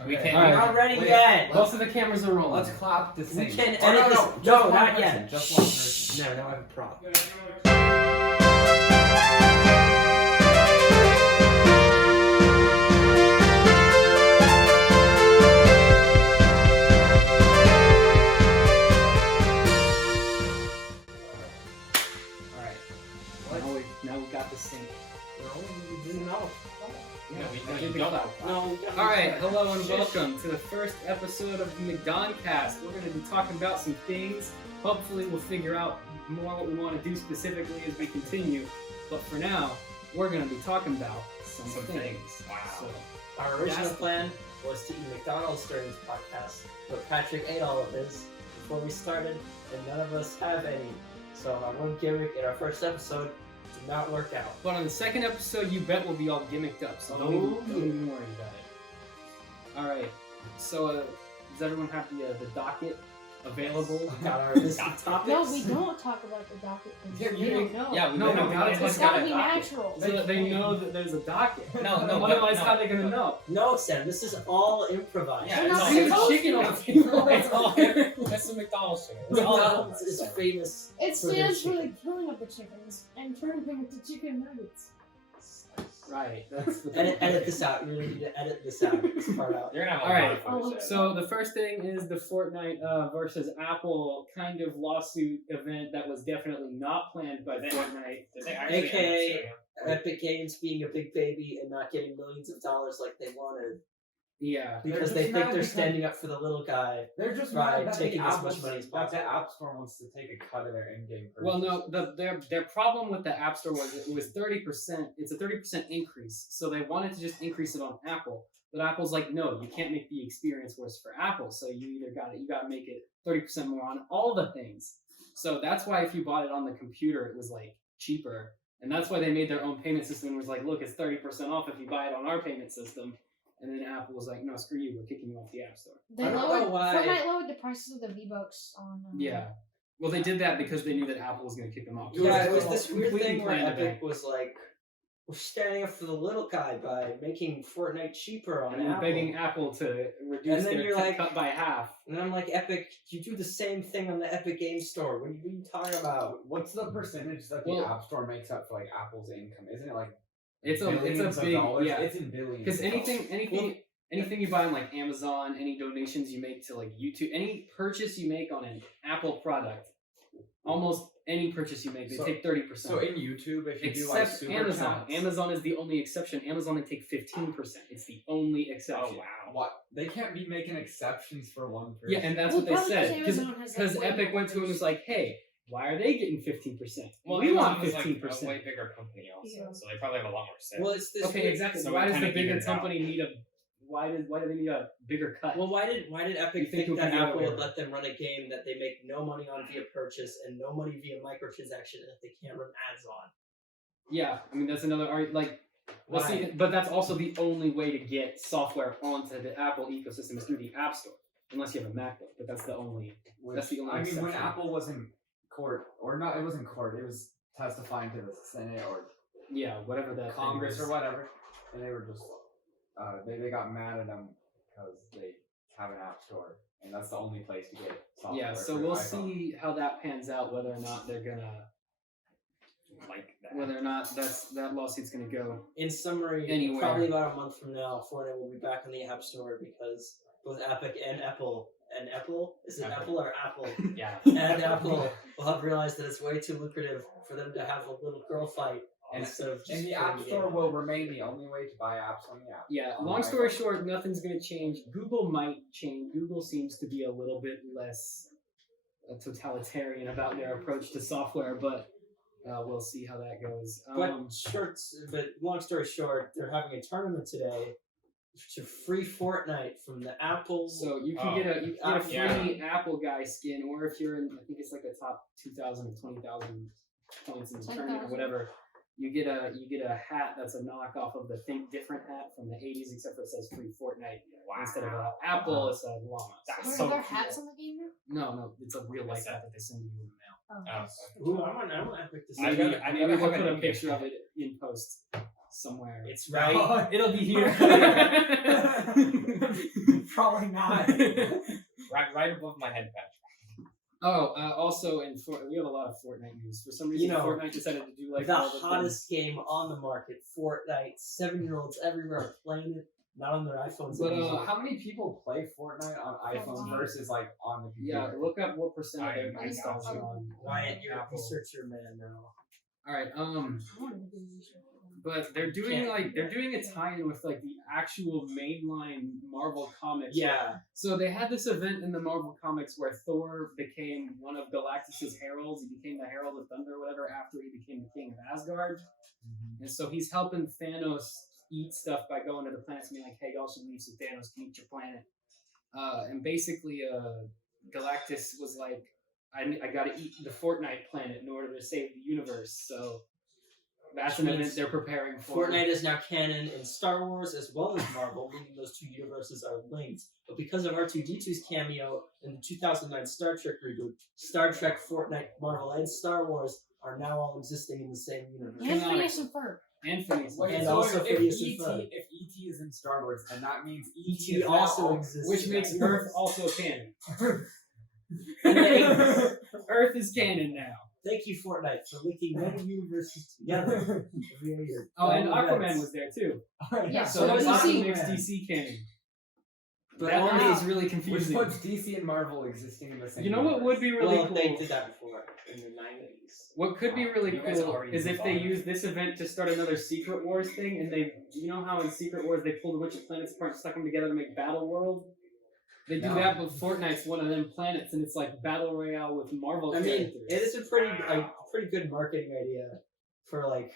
Okay. We can't. All right. We're not ready yet. Both of the cameras are rolling. Let's clap to sing. We can Oh, edit this. Just No, one not person, yet. Just one person. No, now I have a prop. Now we got the sync. No, we didn't know. No. Alright, hello and welcome to the first episode of the McDonCast. We're going to be talking about some things. Hopefully we'll figure out more what we want to do specifically as we continue. But for now, we're going to be talking about some things. Wow. So, Our original plan was to eat McDonald's during this podcast, but Patrick ate all of his before we started, and none of us have any. So our one gimmick in our first episode did not work out. but on the second episode, you bet we'll be all gimmicked up. So don't even worry about it. Alright, so does everyone have the docket available? Got our list of topics. No, we don't talk about the docket because they don't know. Yeah, we No, don't. no, It's gotta be natural. So that they know that there's a docket. No, Otherwise, how are they gonna know? No, Sam, this is all improvised. Yeah, We're not Leave the supposed chicken to. on the table. It's all. That's the McDonald's chicken. It's all. McDonald's is famous. It for their stands for the chicken. killing of the chickens and turning them into chicken nuggets. Right, that's the Edit this out. You're gonna need to edit this out. This part out. You're gonna have a Alright, lot of footage. So the first thing is the Fortnite versus Apple kind of lawsuit event that was definitely not planned by Fortnite. Did they actually AKA end up Epic Games being a big baby and not getting millions of dollars like they wanted Yeah. because They're they just think mad they're because- standing up for the little guy. They're just By mad that taking the as Apple- much money as that possible. the App Store wants to take a cut of their in-game purchases. Well, no, their problem with the App Store was it was 30%. It's a 30% increase, so they wanted to just increase it on Apple. But Apple's like, no, you can't make the experience worse for Apple. So you got to make it 30% more on all the things. So that's why if you bought it on the computer, it was like cheaper, and that's why they made their own payment system. And was like, look, it's 30% off if you buy it on our payment system. And then Apple was like, no, screw you, we're kicking you off the App Store. They I don't know lowered, why- Fortnite lowered the prices of the V-Bucks on. Yeah. Well, they did that because they knew that Apple was going to kick them off. Yeah, it was all this weird completely thing where planned Epic event. was like, we're standing up for the little guy by making Fortnite cheaper on And then Apple. begging Apple to reduce And then their you're like- cut by half. And I'm like, Epic, you do the same thing on the Epic Games Store. What are you talking about? What's the percentage that the Well- App Store makes up for like Apple's income? Isn't it like It's billions a of big dollars? yeah. It's in billions. Because of dollars. anything you buy on like Amazon, any donations you make to like YouTube, any purchase you make on an Apple product, almost any purchase you make, they So- take 30%. So in YouTube, if you do like Except super Amazon. chats, Amazon is the only exception. Amazon they take 15%. It's the only exception. Oh wow. what they can't be making exceptions for one person. Yeah, and that's Well, what they probably said. because Amazon has, like, Because way Epic more went to him and was like, hey, why are they getting 15%? Well, we want Amazon is, 15%. like a way bigger company also, Yeah. so they probably have a lot more sales. Well, it's this Okay, weird- exactly. So why it does the kinda bigger evens out. company need a? Why do they need a bigger cut? Well, why did You Epic think think it would that be the other Apple way would around? let them run a game that they make no money on via purchase and no money via microtransaction and that they can't run ads on? Yeah, I mean that's another like. Well, Why? see, but that's also the only way to get software onto the Apple ecosystem is through the App Store, unless you have a MacBook. But that's the only. That's the only I mean, when exception. Apple was in court, or not, it wasn't court. It was testifying to the Senate or Yeah, whatever that Congress thing or whatever, and they were just they got mad at them because they have an app store, and that's the only place to get software. Yeah, so for we'll iPhone. see how that pans out. Whether or not they're gonna, like that. whether or not that lawsuit's gonna go. In summary, Anywhere. probably about a month from now, Fortnite will be back on the App Store because both Epic and Apple, is it Apple. Apple or Apple? Yeah. And Apple will have realized that it's way too lucrative for them to have a little girl fight And- instead of just And the putting App the Store game will on. remain the only way to buy apps on the app. Yeah, on long the story iPhone. short, nothing's going to change. Google might change. Google seems to be a little bit less totalitarian about their approach to software, but we'll see how that goes. But long story short, they're having a tournament today to free Fortnite from the Apple. So you can Oh, get a free yeah. Apple guy skin, or if you're in, I think it's like the top 2,000 or 20,000 points in the tournament or 10,000. whatever. You get a hat that's a knockoff of the Think Different hat from the 80s, except for it says free Fortnite. Wow. Instead of an apple, it's a llama. That's Were so there cool. hats on the game now? No, it's a real life What's that? hat that they send you in the mail. Oh. Ooh, I want Epic to see. I Maybe, gotta maybe we'll have put an a in-game picture of hat. it in post somewhere. It's right. It'll be here. Probably not. Right above my head patch. Also we have a lot of Fortnite news. For some reason, You know, Fortnite decided to do like the all the hottest game on the market, Fortnite. 7-year-olds everywhere are playing it, not on their iPhones. But, anymore. How many people play Fortnite on iPhone versus like on the Yeah, computer? look up what percent of their I installs got are you. on Wyatt, you're a Apple. researcher man now. All right. I wanted to do research. But they're doing a tie-in with like the actual mainline Marvel comics. Yeah. So they had this event in the Marvel comics where Thor became one of Galactus's heralds. He became the Herald of Thunder or whatever after he became the king of Asgard. And so he's helping Thanos eat stuff by going to the planets and being like, hey, y'all should leave so Thanos can eat your planet. And basically, Galactus was like, I gotta eat the Fortnite planet in order to save the universe. So that's an event they're preparing for. Fortnite is now canon in Star Wars as well as Marvel, meaning those two universes are linked. But because of R2-D2's cameo in the 2009 Star Trek reboot, Star Trek, Fortnite, Marvel, and Star Wars are now all existing in the same universe. And Phineas and Ferb. And Phineas. Wait, And so also if Phineas and E.T. Ferb. if E.T. is in Star Wars, then that means E.T. is also now- exists. Which in makes that Earth universe. also canon. And then- Earth is canon now. Thank you, Fortnite, for linking many universes together. via your Oh, and dumb Aquaman events. was there too. Yeah, So so that does also DC. makes DC canon. But That only is really Which confusing. puts DC and Marvel existing in the same. You know what would be really well, cool? they did that before in the 90s. What could be really You guys cool already is if they moved on. use this event to start another Secret Wars thing, and you know how in Secret Wars they pulled a bunch of planets apart and stuck them together to make Battle World? They do No. that, but Fortnite's one of them planets, and it's like Battle Royale with Marvel I mean, characters. it is a pretty good marketing idea for like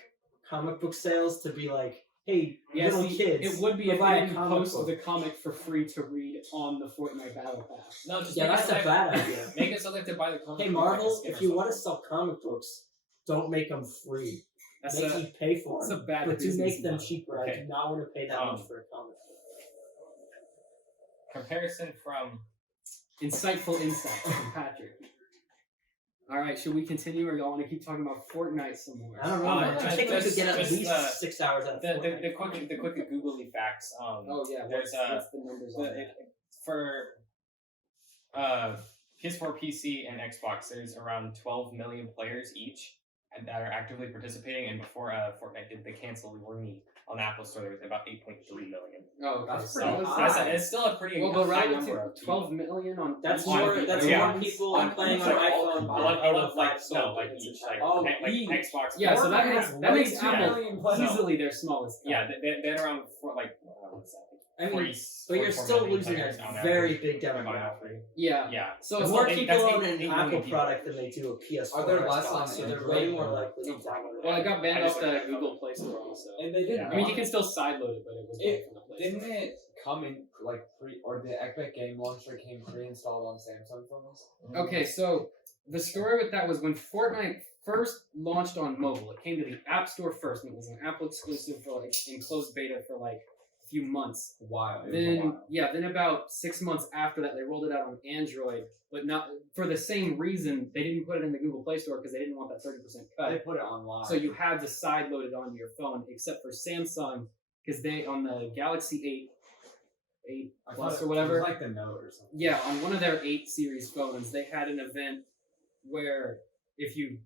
comic book sales to be like, hey, little kids. it would be if buy they a didn't comic post book. the comic for free to read on the Fortnite Battle Pass. No, just Yeah, make that's it a so bad they- idea. Make it so they have to buy the comic. Hey book like a Marvel, skin if or you want to something. sell comic books, don't make them free. That's Make a, me pay for that's a them. bad But to business make them model. cheaper, I Okay. do not want to pay that Um, much for a comic book. Comparison from Insightful insight from Patrick. All right, should we continue, or y'all want to keep talking about Fortnite some more? I don't know. Uh, man. I think we could just- get at just, least uh, 6 hours out of Fortnite. the quick googly facts. Oh yeah, There's what's the numbers on that? for PS4, PC, and Xbox. There's around 12 million players each and that are actively participating. And before Fortnite did the cancel warning on the Apple Store, there was about 8.3 million. Oh, okay. That's So pretty it's- high. It's still a pretty well, but high relative number. to 12 million on That's each more. one. That's Yeah. more people On- playing on on iPhone. iPhone. I love than like Xbox no, like units in each China. Oh, like each. Xbox. Yeah, so that Fortnite makes has that way makes too Apple million players. easily their smallest. Yeah, they're around for like what is that? I mean, 40, but you're 44 still million losing players a on very average. big About demographic. Yeah. Yeah. So That's More not- people that's own eight- an 8 Apple million people. product than they do a PS4. Are there or less Xbox, on so they're Android? way more likely to download it. Well, I got banned I off just the looked at Google Play Store also. And they did. Yeah. I mean, you can still sideload it, but it was banned from the Play Store. Didn't it come in like pre or the Epic Game Launcher came pre-installed on Samsung phones? Okay, so the story with that was when Fortnite first launched on mobile, it came to the App Store first, and it was an Apple exclusive for like in closed beta for like a few months. Wow. Then about 6 months after that, they rolled it out on Android, but not for the same reason. They didn't put it in the Google Play Store because they didn't want that 30% They cut. put it online. So you had to sideload it onto your phone, except for Samsung, because they on the Galaxy 8 I Plus thought or it whatever. was like the Note or something. Yeah, on one of their 8 series phones, they had an event where if you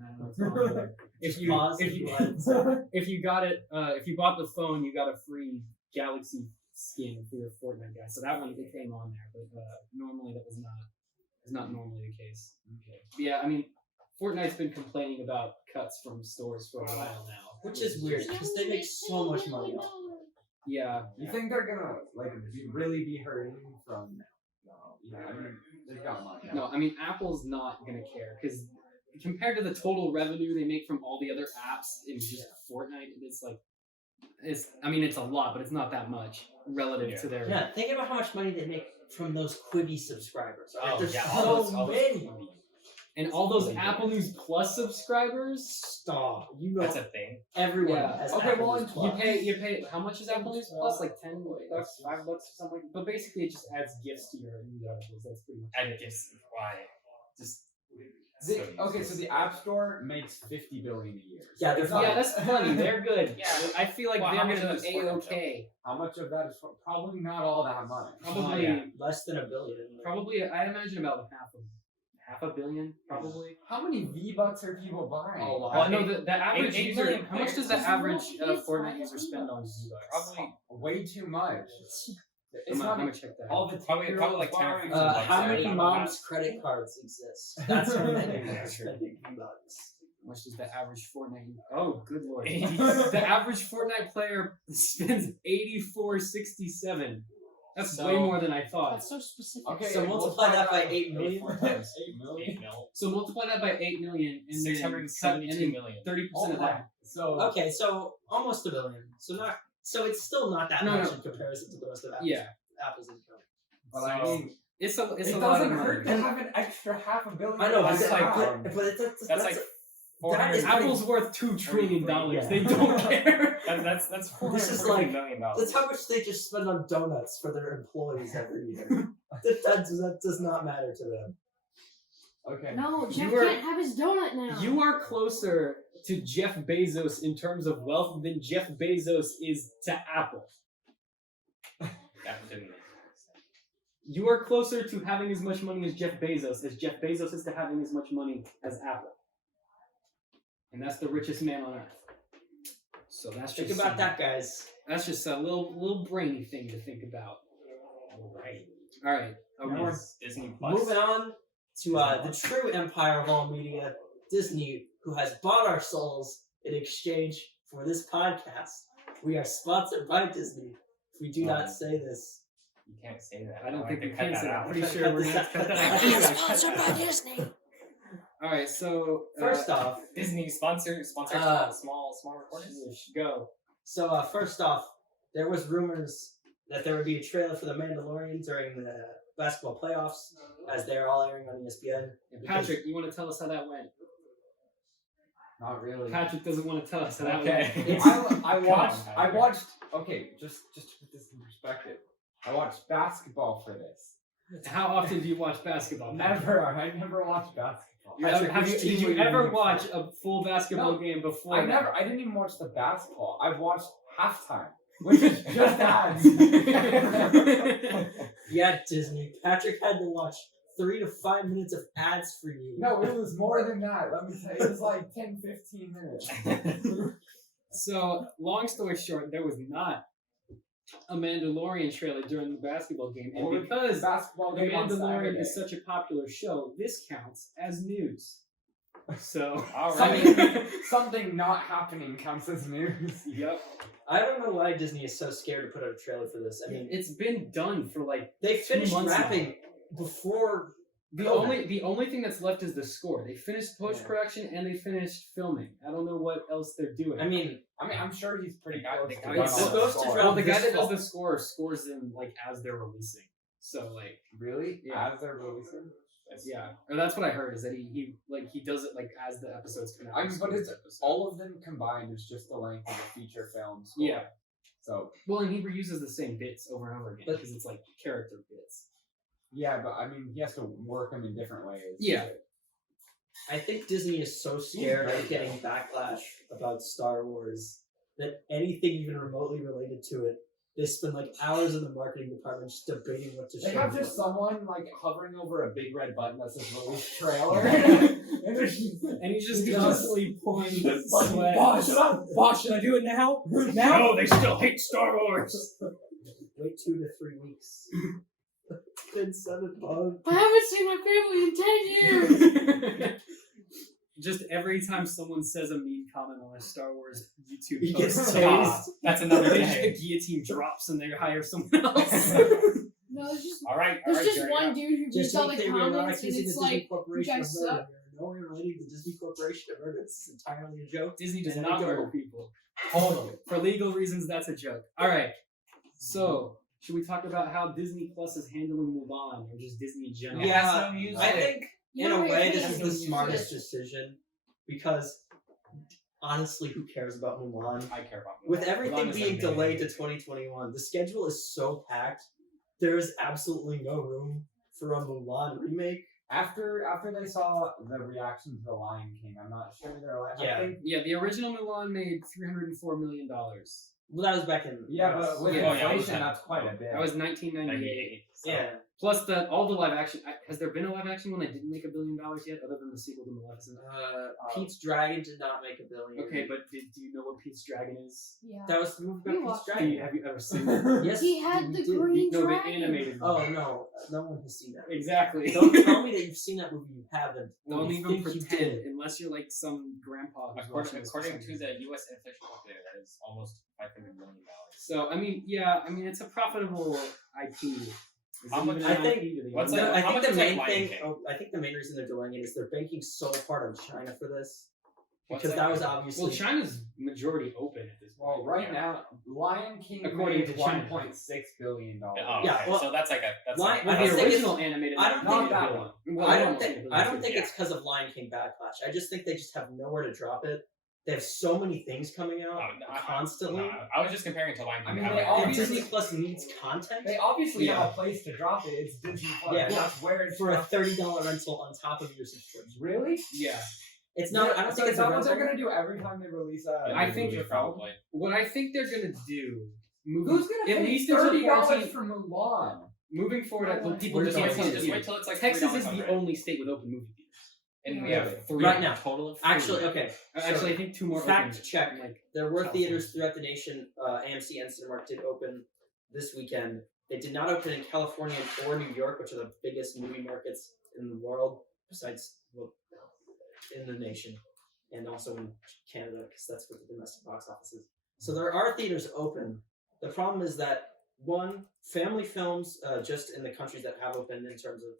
I don't know what's wrong with it. Pause if you want. if you got it if you bought the phone, you got a free Galaxy skin for your Fortnite guy. So that one it came on there, but normally that was not normally the case. Okay. But yeah, I mean, Fortnite's been complaining about cuts from stores for a while now, Which is weird because they make so much money off. Yeah, You think they're gonna like really be hurting from? No. Yeah. I mean, they've got money. no, I mean Apple's not gonna care because compared to the total revenue they make from all the other apps in just Fortnite, it's like it's a lot, but it's not that much relative to their Yeah, think about how much money they make from those Quibi subscribers. Right? Oh, There's yeah, so all those many. and all those Apple News Plus subscribers. Stop. You know, That's a thing. everyone Yeah. has Okay, Apple well, News You Plus. pay how much is Apple News Plus? Like $10, $5 or something. But basically, it just adds gifts to your news articles. That's pretty much. I guess why? Just Okay, so the App Store makes $50 billion a year. Yeah, So they're it's fine. not- Yeah, that's funny. They're good. Yeah. I feel like Well, how they're much gonna of be that is Fortnite, A-okay. How much of that is probably not all that much? Probably, yeah. Less than $1 billion. probably. I imagine about half a billion, probably. How many V-Bucks are people buying? A lot. Well, no, the average 8 user. million How much does the players. average It's Fortnite not user spend on V-Bucks? Probably Way too much. It's I'm not gonna check that. all the Probably like 10 or 15 bucks. How many Yeah. moms' credit cards exist? That's how many Yeah, are true. spending V-Bucks. How much does the average Fortnite? Oh, good lord! The average Fortnite player spends $84.67. That's So- way more than I thought. That's so specific. Okay, So multiply that by 8 million. 8 million. 8 mil. So multiply that by 8 million, and then 672 million. 30% of that. So Okay, so almost $1 billion. So it's still not that No, much no. in comparison to the rest of Apple's, Yeah, Apple's income. but I So- mean, it's a it lot of doesn't money. hurt to have an extra $500 million. I know, but, That's like- that's like that is Apple's worth $2 trillion. Yeah. They don't care. That's This is $440 like- million. that's how much they just spend on donuts for their employees every year. that does not matter to them. Okay. No, Jeff You are- can't have his donut now. You are closer to Jeff Bezos in terms of wealth than Jeff Bezos is to Apple. That didn't make sense. You are closer to having as much money as Jeff Bezos is to having as much money as Apple. And that's the richest man on earth. So that's Think just about that, guys. That's just a little brainy thing to think about. Right. All right. Now we're Disney Plus. moving on to the true empire of all media, Disney, who has bought our souls in exchange for this podcast. We are sponsored by Disney. If we do not say this, You can't say that. I don't think like we to cut can that say that. out. Pretty Cut sure we're this gonna out. cut that I out. think He's it's sponsored by Disney. All right. So first off, Disney sponsor small recordings. go. So first off, there was rumors that there would be a trailer for The Mandalorian during the basketball playoffs, as they're all airing on ESPN. And Patrick, you want to tell us how that went? Not really. Patrick doesn't want to tell us how that Okay. went. I Patrick. watched. Okay, just to put this in perspective, I watched basketball for this. How often do you watch basketball? Patrick? I never watched basketball. Did you ever watch a full basketball No, game before? I that? didn't even watch the basketball. I watched halftime, which is just ads. Yeah, Disney. Patrick had to watch 3 to 5 minutes of ads for you. No, it was more than that. Let me tell you, it was like 10, 15 minutes. So, long story short, there was not a Mandalorian trailer during the basketball game, and Or because Basketball The game on Mandalorian Saturday. is such a popular show, this counts as news. So, All Something, right. something not happening counts as news. yep, I don't know why Disney is so scared to put out a trailer for this. I mean, it's been done for like they finished months wrapping before. the COVID. only thing that's left is the score. They finished post production and they finished filming. I don't know what else they're doing. I mean, I'm sure he's pretty They got- close they to got- done it's on the supposed to score. drop- well, the guy this that does fall. the score scores them like as they're releasing. So like Really? Yeah. As they're releasing? yeah, or that's what I heard is that he does it like as the episodes come out. I mean, he but scores it's the episode. all of them combined is just the length of the feature film score. Yeah. So Well, and he reuses the same bits over and over again But- because it's like character bits. yeah, but I mean, he has to work them in different ways. Yeah. I think Disney is so scared of getting backlash about Star Wars that anything even remotely related to it, they spend like hours in the marketing department just debating what to show. They have you. just someone like hovering over a big red button that says release trailer. And they're just- And he's just He does. constantly pouring sweat. Boss, should I do it now? Now? No, they still hate Star Wars. Wait 2 to 3 weeks. It's been 7 months. I haven't seen my family in 10 years. Just every time someone says a mean comment on a Star Wars YouTube He post, gets they- tased. That's another the day. guillotine drops and they hire someone else. No, there's just All right. just one dude who reads Just all to be the clear, we are not comments and accusing the it's Disney like, Corporation guys of murder. suck. We are no way relating the Disney Corporation of murder. It's entirely a joke. Disney does And not we go. murder people. Totally. For legal reasons, that's a joke. All right. So, should we talk about how Disney Plus is handling Mulan, or just Disney in general? Yeah. Yeah, no music. I think You in know a what way it this is? is the smartest decision because honestly, who cares about Mulan? I care about With Mulan. everything Mulan is being amazing. delayed to 2021, the schedule is so packed. There is absolutely no room for a Mulan remake. After they saw the reaction to The Lion King, I'm not sure they're like. Yeah. I think, Yeah, the original Mulan made $304 million. Well, that was back in. yeah, but with Yeah. inflation, that's quite a bit. That was 1998. 98. So. Yeah. Plus all the live action. Has there been a live action one that didn't make $1 billion yet, other than the sequel to Maleficent? Pete's Dragon did not make $1 billion. Okay, but do you know what Pete's Dragon is? Yeah. That was the movie We about watched Pete's Have Dragon. you ever seen it? Yes. He had You the did. green No, the dragon. animated Oh movie. no, no one has seen that. Exactly. Don't tell me that you've seen that movie. You haven't. Don't You even think you pretend, did. unless you're like some grandpa. Who's watching this for According some to reason. the U.S. inflation calculator, that is almost $500 million. So I mean, yeah, it's a profitable IP. Is How it much- even I an think- IP to the what's end? like- I how think much the is main Lion thing. King? I think the main reason they're delaying it is they're banking so hard on China for this What's because that? that was obviously. Well, China's majority open at this point. Well, right Yeah. now, Lion King According made to China. $1.6 billion. Oh, Yeah, okay. well, so that's like a Lion- Well, I don't the think original animated. I don't movie think- made that $1 one. billion. Well, I it don't almost think. made $1 I billion, don't think yeah. it's because of Lion King backlash. I just think they just have nowhere to drop it. They have so many things coming out constantly. I was just comparing it to Lion King. I mean, How they about- all- And obviously- Disney Plus needs content They obviously Yeah. have a place to drop it. It's Disney Plus. Yeah. That's where it's for a from. $30 rental on top of your subscription. Really? Yeah. It's not. I don't So think is it's a that what they're rental. gonna do every time they release a? I new think movie you're film? probably. What I think they're gonna do. Who's gonna at pay least until $30 quarantine- for Mulan? Moving forward, well, people We're just going wait to till Just wait till it's like Texas $3 is the only state with open movie theaters. And we Yeah. have three Right now. total of Actually, okay. Actually, I think 2 more. Fact open. check. Like, There were California. theaters throughout the nation. AMC and Cinemark did open this weekend. They did not open in California or New York, which are the biggest movie markets in the world, besides in the nation, and also in Canada, because that's what the domestic box office is. So there are theaters open. The problem is that one, family films, just in the countries that have opened in terms of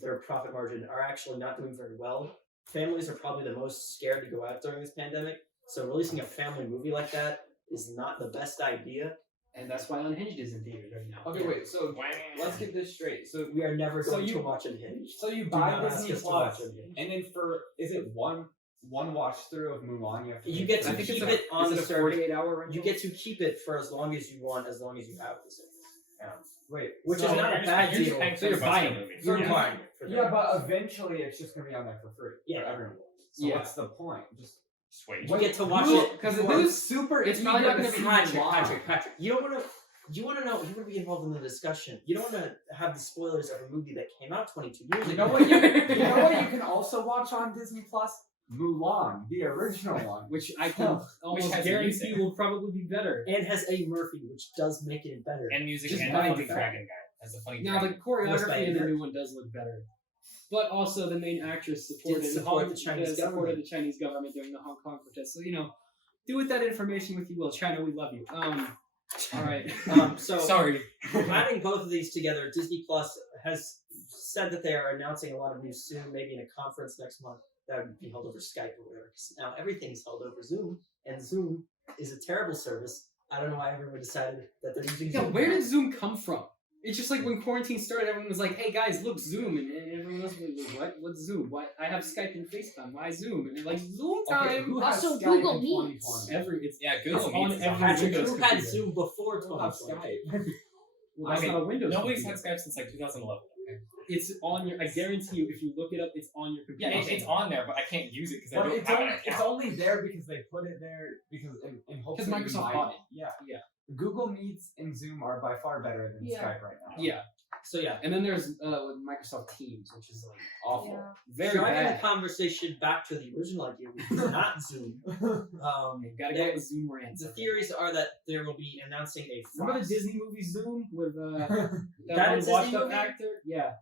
their profit margin, are actually not doing very well. Families are probably the most scared to go out during this pandemic, so releasing a family movie like that is not the best idea. and that's why Unhinged is in theaters right now. Okay, wait. So let's get this straight. So We are never So going you- to watch Unhinged. so you Do buy not ask Disney us to Plus, watch Unhinged. and then for is it one watch through of Mulan? You have to. You pay get for? to I think keep it's it on is the it a service. 48-hour rental. You get to keep it for as long as you want, as long as you have the service. Wait, Which so, is not a bad you're just deal. paying So you're $30 buying for it. the movie. So You're Yeah. buying it for Yeah, them. but eventually it's just gonna be on there for free Yeah. for everyone. So Yeah. what's the point? Just Just wait. You get to watch Who- it because before- who's super. It's probably not eager gonna to be see Patrick. Mulan? You don't want to. You want to know. You want to be involved in the discussion. You don't want to have the spoilers of a movie that came out 22 years ago. You know what? You know what? You can also watch on Disney Plus. Mulan, the original one. which I can almost has guarantee music. will probably be better. And has Eddie Murphy, which does make it better. And music Just and buy the funny the dragon guy. As the funny Now the dragon. Voiced by choreography in the Ender. new one does look better, but also the main actress supported support the Chinese supported government. the Chinese government during the Hong Kong protest. So do with that information what you will. China, we love you. All right. So Sorry. adding both of these together, Disney Plus has said that they are announcing a lot of news soon, maybe in a conference next month that would be held over Skype or whatever. 'Cause now everything's held over Zoom, and Zoom is a terrible service. I don't know why everyone decided that they're using Yeah, Zoom. where did Zoom come from? It's just like when quarantine started, everyone was like, "Hey guys, look Zoom," and everyone else was like, "What? What's Zoom? What? I have Skype and FaceTime. Why Zoom?" And they're like, "Zoom Okay, time." who has Also, Skype Google in Meets. 2020? It's Yeah, It's Google on Meets is every Patrick, Windows who had computer. Zoom before Who has 2020? Skype? Well, that's I mean, not a Windows. Nobody's computer. had Skype since like 2011. Okay? It's on your. I guarantee you, if you look it up, it's on your computer. Yeah, it's on there, but I can't use it because I But don't it's have only, an it's account. only there because they put it there because in hopes Because that you Microsoft might- bought it. Yeah. Yeah. Google Meets and Zoom are by far better than Yeah. Skype right now. Yeah, So yeah, and then there's Microsoft Teams, which is like awful, Yeah. very driving the bad. conversation back to the original idea, which is not Zoom. You've got to go with Zoom rants. The theories are that there will be announcing a Remember Fox. the Disney movie Zoom with that That one is Disney washed up movie? actor? Yeah,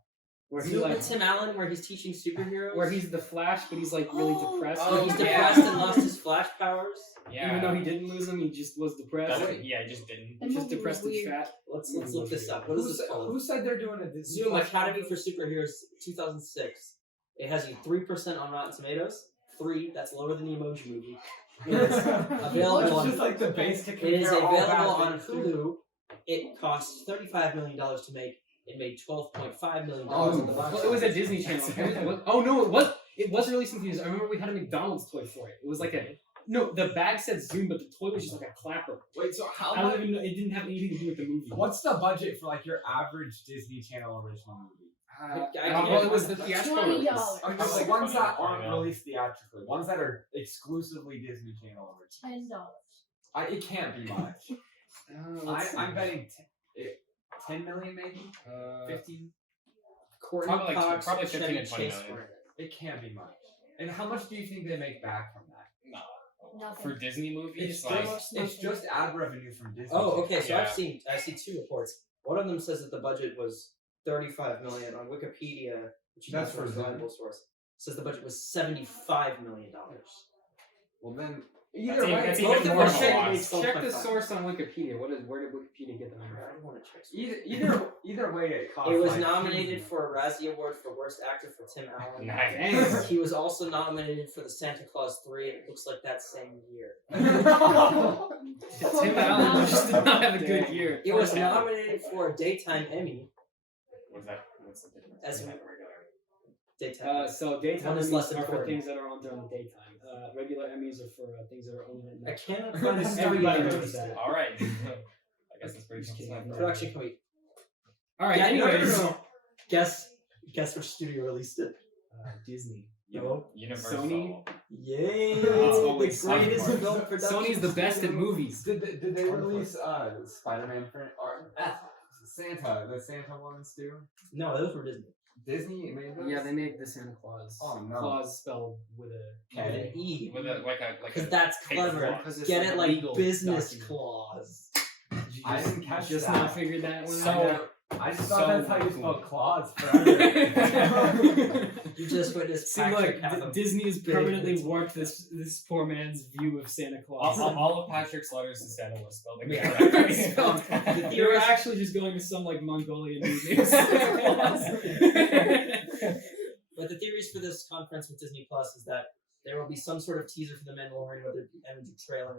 where he Zoom like, with Tim Allen, where he's teaching superheroes. where he's the Flash, but he's like really Oh. depressed. oh, he's Yeah. depressed and lost his Flash powers. Yeah. Even though he didn't lose them, he just was depressed. Doesn't- yeah, he just didn't. That Just movie was depressed and weird. fat. Let's look this up. What is this called? Who said they're doing a Disney Zoom Plus Academy conference? for Superheroes 2006. It has a 3% on Rotten Tomatoes. 3, that's lower than the Emoji Movie. It is available It's on, just like the base to it compare is all available bad on things to. Hulu. It cost $35 million to make. It made $12.5 million Oh, at the box Well, it was a office. Disney Channel. It was- oh no, it was. It was released in theaters. I remember we had a McDonald's toy for it. It was like a no. The bag said Zoom, but the toy was just like a clapper. Wait, so how I don't much? even know. It didn't have anything to do with the movie. What's the budget for like your average Disney Channel original movie? Well, it was the theatrical release. $20. I mean, It's the like ones that 20 aren't now. released theatrically, ones that are exclusively Disney Channel originals. $10. It can't be much. I'm betting 10 million maybe? 15? Courtney Probably Cox, probably 15 Chevy to 20 Chase million. were in it. It can't be much. And how much do you think they make back from that? No. Nothing. For Disney movies, It's like just ad revenue from Disney. Oh, okay. So Yeah. I see two reports. One of them says that the budget was 35 million. On Wikipedia, which That's is for a Disney? reliable source, says the budget was $75 million. Well then, That's either way, that's both even of more them of a should loss. make so- Check the source on Wikipedia. Where did Wikipedia get the number? I don't want to check. Either way, it costs. It was like nominated for a Razzie Award for Worst Actor for Tim Allen. Nice. He was also nominated for the Santa Claus 3, and it looks like that same year. Tim Allen just did not have a good year. It was nominated for a Daytime Emmy. What's the difference? As between in- that and regular? Daytime. So daytime One is Emmys less are for important. things that are on during the daytime. Regular Emmys are for things that are only at I night. cannot find a studio Everybody that knows released that. it. All right. I guess that's pretty Just kidding. self-explanatory. Production company. All right. Yeah, no, Anyways, no. Guess which studio released it? Disney. No. Universal. Sony? Yay! Oh, the always greatest Sony. film production. Sony's the best at studio. movies. Did they release Spiderman or Santa? The Santa ones too. No, those were Disney. Disney made those. Yeah, they made the Santa Claus. Oh, no. Claus spelled with a With an E. With a like a Because that's paper clever. clause. Because it's Get like it a like legal business document. clause. Did you I just- didn't catch just that. not figured that one So- out. I just So thought that's how you cool. spell claws forever. You just witnessed See, Patrick look, have a Disney has big permanently mental warped this poor man's view of Santa Claus. all of Patrick's letters to Santa was spelled Yeah. incorrectly. Spelled- The You're theories- actually just going to some like Mongolian museum. But the theories for this conference with Disney Plus is that there will be some sort of teaser for The Mandalorian, whether it be energy trailer,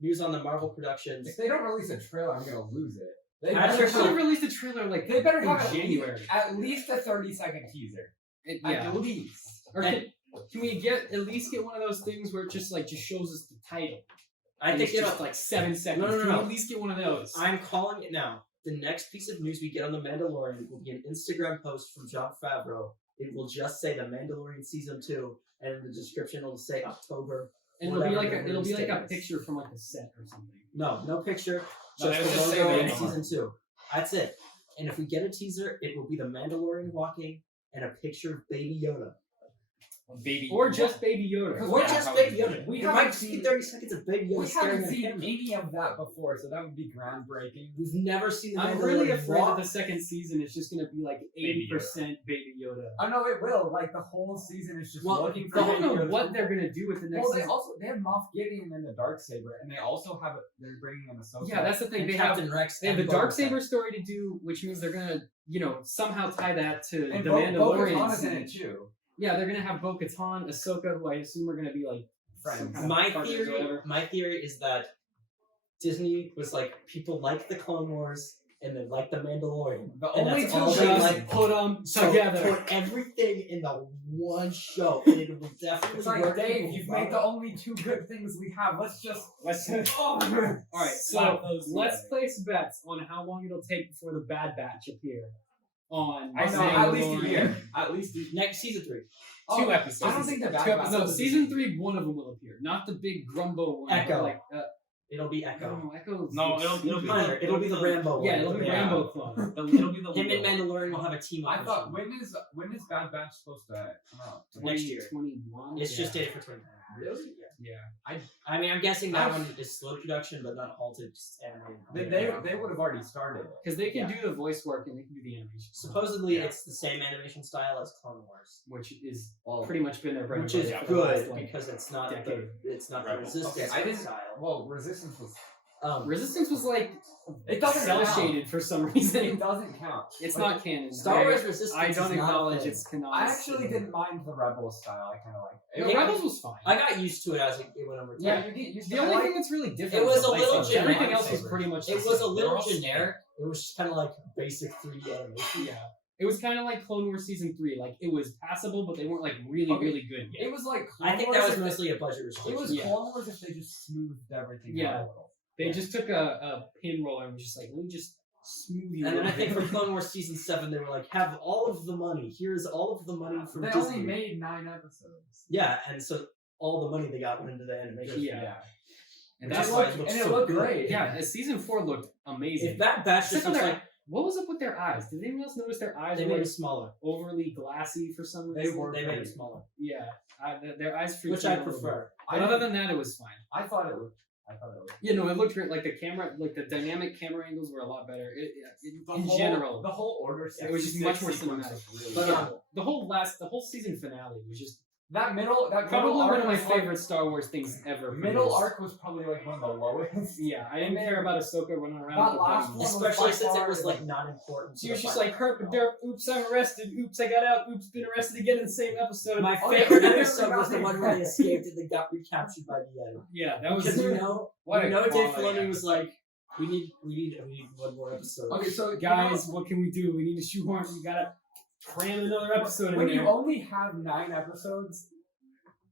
news on the Marvel productions. If they don't release a trailer, I'm gonna lose it. They Patrick better, They should have released a trailer like they better in have January. at least a 30-second teaser. Yeah. At least. Or can we at least get one of those things where it just shows us the title? I And think it's it'll, just like 7 seconds. No, no, Can no. we at least get one of those? I'm calling it now. The next piece of news we get on The Mandalorian will be an Instagram post from Jon Favreau. It will just say The Mandalorian Season 2, and in the description it'll say October. and it'll be like whatever a release date a is. picture from like a set or something. No picture, No, just they would the just say logo the in name. Season 2. That's it. And if we get a teaser, it will be The Mandalorian walking and a picture of Baby Yoda. Baby. Or just Baby Yoda. Or Yeah, just probably. Baby Yoda. We There haven't might just be seen- 30 seconds of Baby Yoda We staring haven't at seen him. any of that before, so that would be groundbreaking. We've never seen the I'm Mandalorian really afraid walk. that the second season is just gonna be like Baby 80% Baby Yoda. I know it will. Like the whole season is just Well, looking for. I don't Baby know Yoda. what they're gonna do with the next Well, they season. have Moff Gideon and the Darksaber, and they also have they're bringing in Ahsoka. Yeah, that's the thing. And They have Captain Rex. the and Boba Fett. Darksaber story to do, which means they're gonna, somehow tie that to and the Bo-Katan Mandalorian. is in it siege. too. Yeah, they're gonna have Bo-Katan, Ahsoka, who I assume are gonna be like Friends. some kind of My partners or theory, whatever. my theory is that Disney was like, people like the Clone Wars and they like the Mandalorian. The And only that's two all shows they Just like. put them So together. put everything in the one show, and it will definitely It's like, work. Dave, you've made the only two good things we have. Let's just. All right, Slap so those let's together. place bets on how long it'll take before the Bad Batch appear on. I Oh, say no, at least a Mandalorian. year. At least a year. Next season 3. Two episodes. I don't think the Bad Two Batch- episodes. No, season 3, one of them will appear, not the big Grumbo one. Echo. Like, It'll be Echo. no, Echo. No, it'll be Minor. It'll be the Rambo Yeah, one. it'll be Yeah. Rambo clone. It'll be the Him and lead one. Mandalorian will have a team up. I thought when is Bad Batch supposed to come out? Next year. 2021. It's just dated for 20. Really? Yeah. I mean, I'm guessing that one is slow production, but not halted. Just animated. They would have already started. Because they can do the voice work and they can do the animation. Supposedly, Yeah. it's the same animation style as Clone Wars, Which is Well, pretty much been their bread and which is butter for the last, good like, because it's not decade. the Rebel. Resistance Okay, I didn't- style. well, Resistance was. Resistance was like It doesn't cell count. shaded for some It reason. doesn't count. It's Like, not canon. Star Wars Resistance. I don't is not acknowledge good. it's canon. I actually didn't mind the Rebel style. I kind of liked it. The Yeah. Rebels was fine. I got used to it as it went over time. Yeah, you get used The to only like, thing that's really different. It was is the a little lightsaber. generic. Everything else was pretty much. It the was a same. little They're all generic. It was just kind of like basic 3D animation. Yeah. It was kind of like Clone Wars season 3. Like it was passable, but they weren't like really, Okay. really good yet. It was like. I think Clone that Wars was if mostly a budget It restriction. was Yeah. Clone Wars if they just smoothed everything Yeah. out a little. They just took a pin roller and was just like, let me just smoothie. And then I think for roll. Clone Wars season 7, they were like, have all of the money. Here's all of the money from They Disney. only made 9 episodes. Yeah, and so all the money they got went into the animation. Yeah. Which and that's is why why it looks and it so looked good. great. yeah, season 4 looked amazing. If that batch Except just for looks their- like what was up with their eyes? Did anyone else notice their eyes they were made like it smaller. overly glassy for some They reason? were They made great. it smaller. Yeah, their eyes freaked Which me I out a little prefer. bit. But other than that, it was fine. I thought it looked. Yeah, no, it looked great. Like the camera, like the dynamic camera angles were a lot better. In whole, general, the whole Order it was just much more 66 sequence cinematic. was really But, cool. the whole season finale was just that middle, probably middle one arc of my was like- favorite Star Wars things ever. Middle produced. arc was probably like one of the lowest. Yeah, I didn't care about Ahsoka running around. That with the last buttons. one was Especially by since it far was the- like not important. She to was the just fight. like, herp and derp, oops, I'm arrested, oops, I got out, oops, been arrested again in the same episode. My Oh, yeah, favorite they never episode got was the me. one where they escaped and they got recaptured by the end. Yeah, that was Because you know Dave quality Filoni was episode. like, we need one more episode. Okay, so guys, what can we do? We need to shoehorn. We gotta cram another episode in when there. you only have 9 episodes,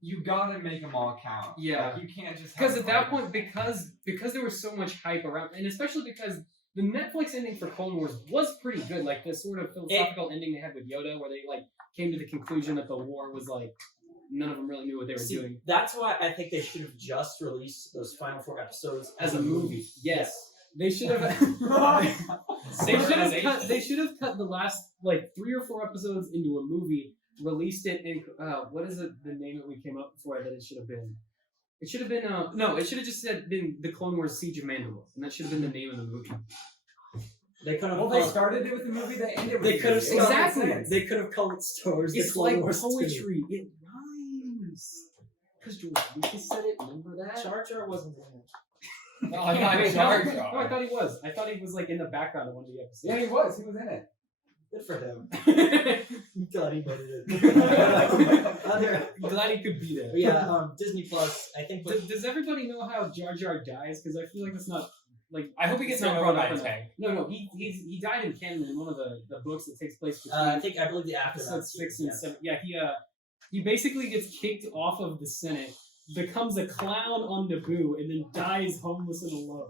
you gotta make them all count. Yeah. Like, you can't just Because have at that like- point, because there was so much hype around, and especially because the Netflix ending for Clone Wars was pretty good. Like the sort of philosophical ending they had with Yoda, where they like came to the conclusion that the war was like none of them really knew what they were See, doing that's why I think they should have just released those final 4 episodes as a movie. Yes, they should have. Synchronization. They should have cut the last like 3 or 4 episodes into a movie, released it in what is it? The name that we came up for that it should have been. It should have been no. It should have just been the Clone Wars Siege of Mandalore, and that should have been the name of the movie. They could have. Well, they started it with the movie. They ended with They the could have movie. It doesn't make Exactly. sense. They could have called Star Wars the It's Clone like Wars 2. poetry. It rhymes. Because George Lucas said it. Remember that? Jar Jar wasn't in it. No, I thought Jar No, Jar. I thought he was. I thought he was like in the background of one of the episodes. Yeah, he was. He was in it. Good for him. God, he made it. Other, Glad he could be there. but yeah, Disney Plus. I think. Does everybody know how Jar Jar dies? Because I feel like that's not like. I hope he gets it's not run over brought by up a in tank. No, he died in canon in one of the books that takes place between I believe the aftermath. episode 6 and yes. 7. Yeah, he basically gets kicked off of the Senate, becomes a clown on Naboo, and then dies homeless and alone.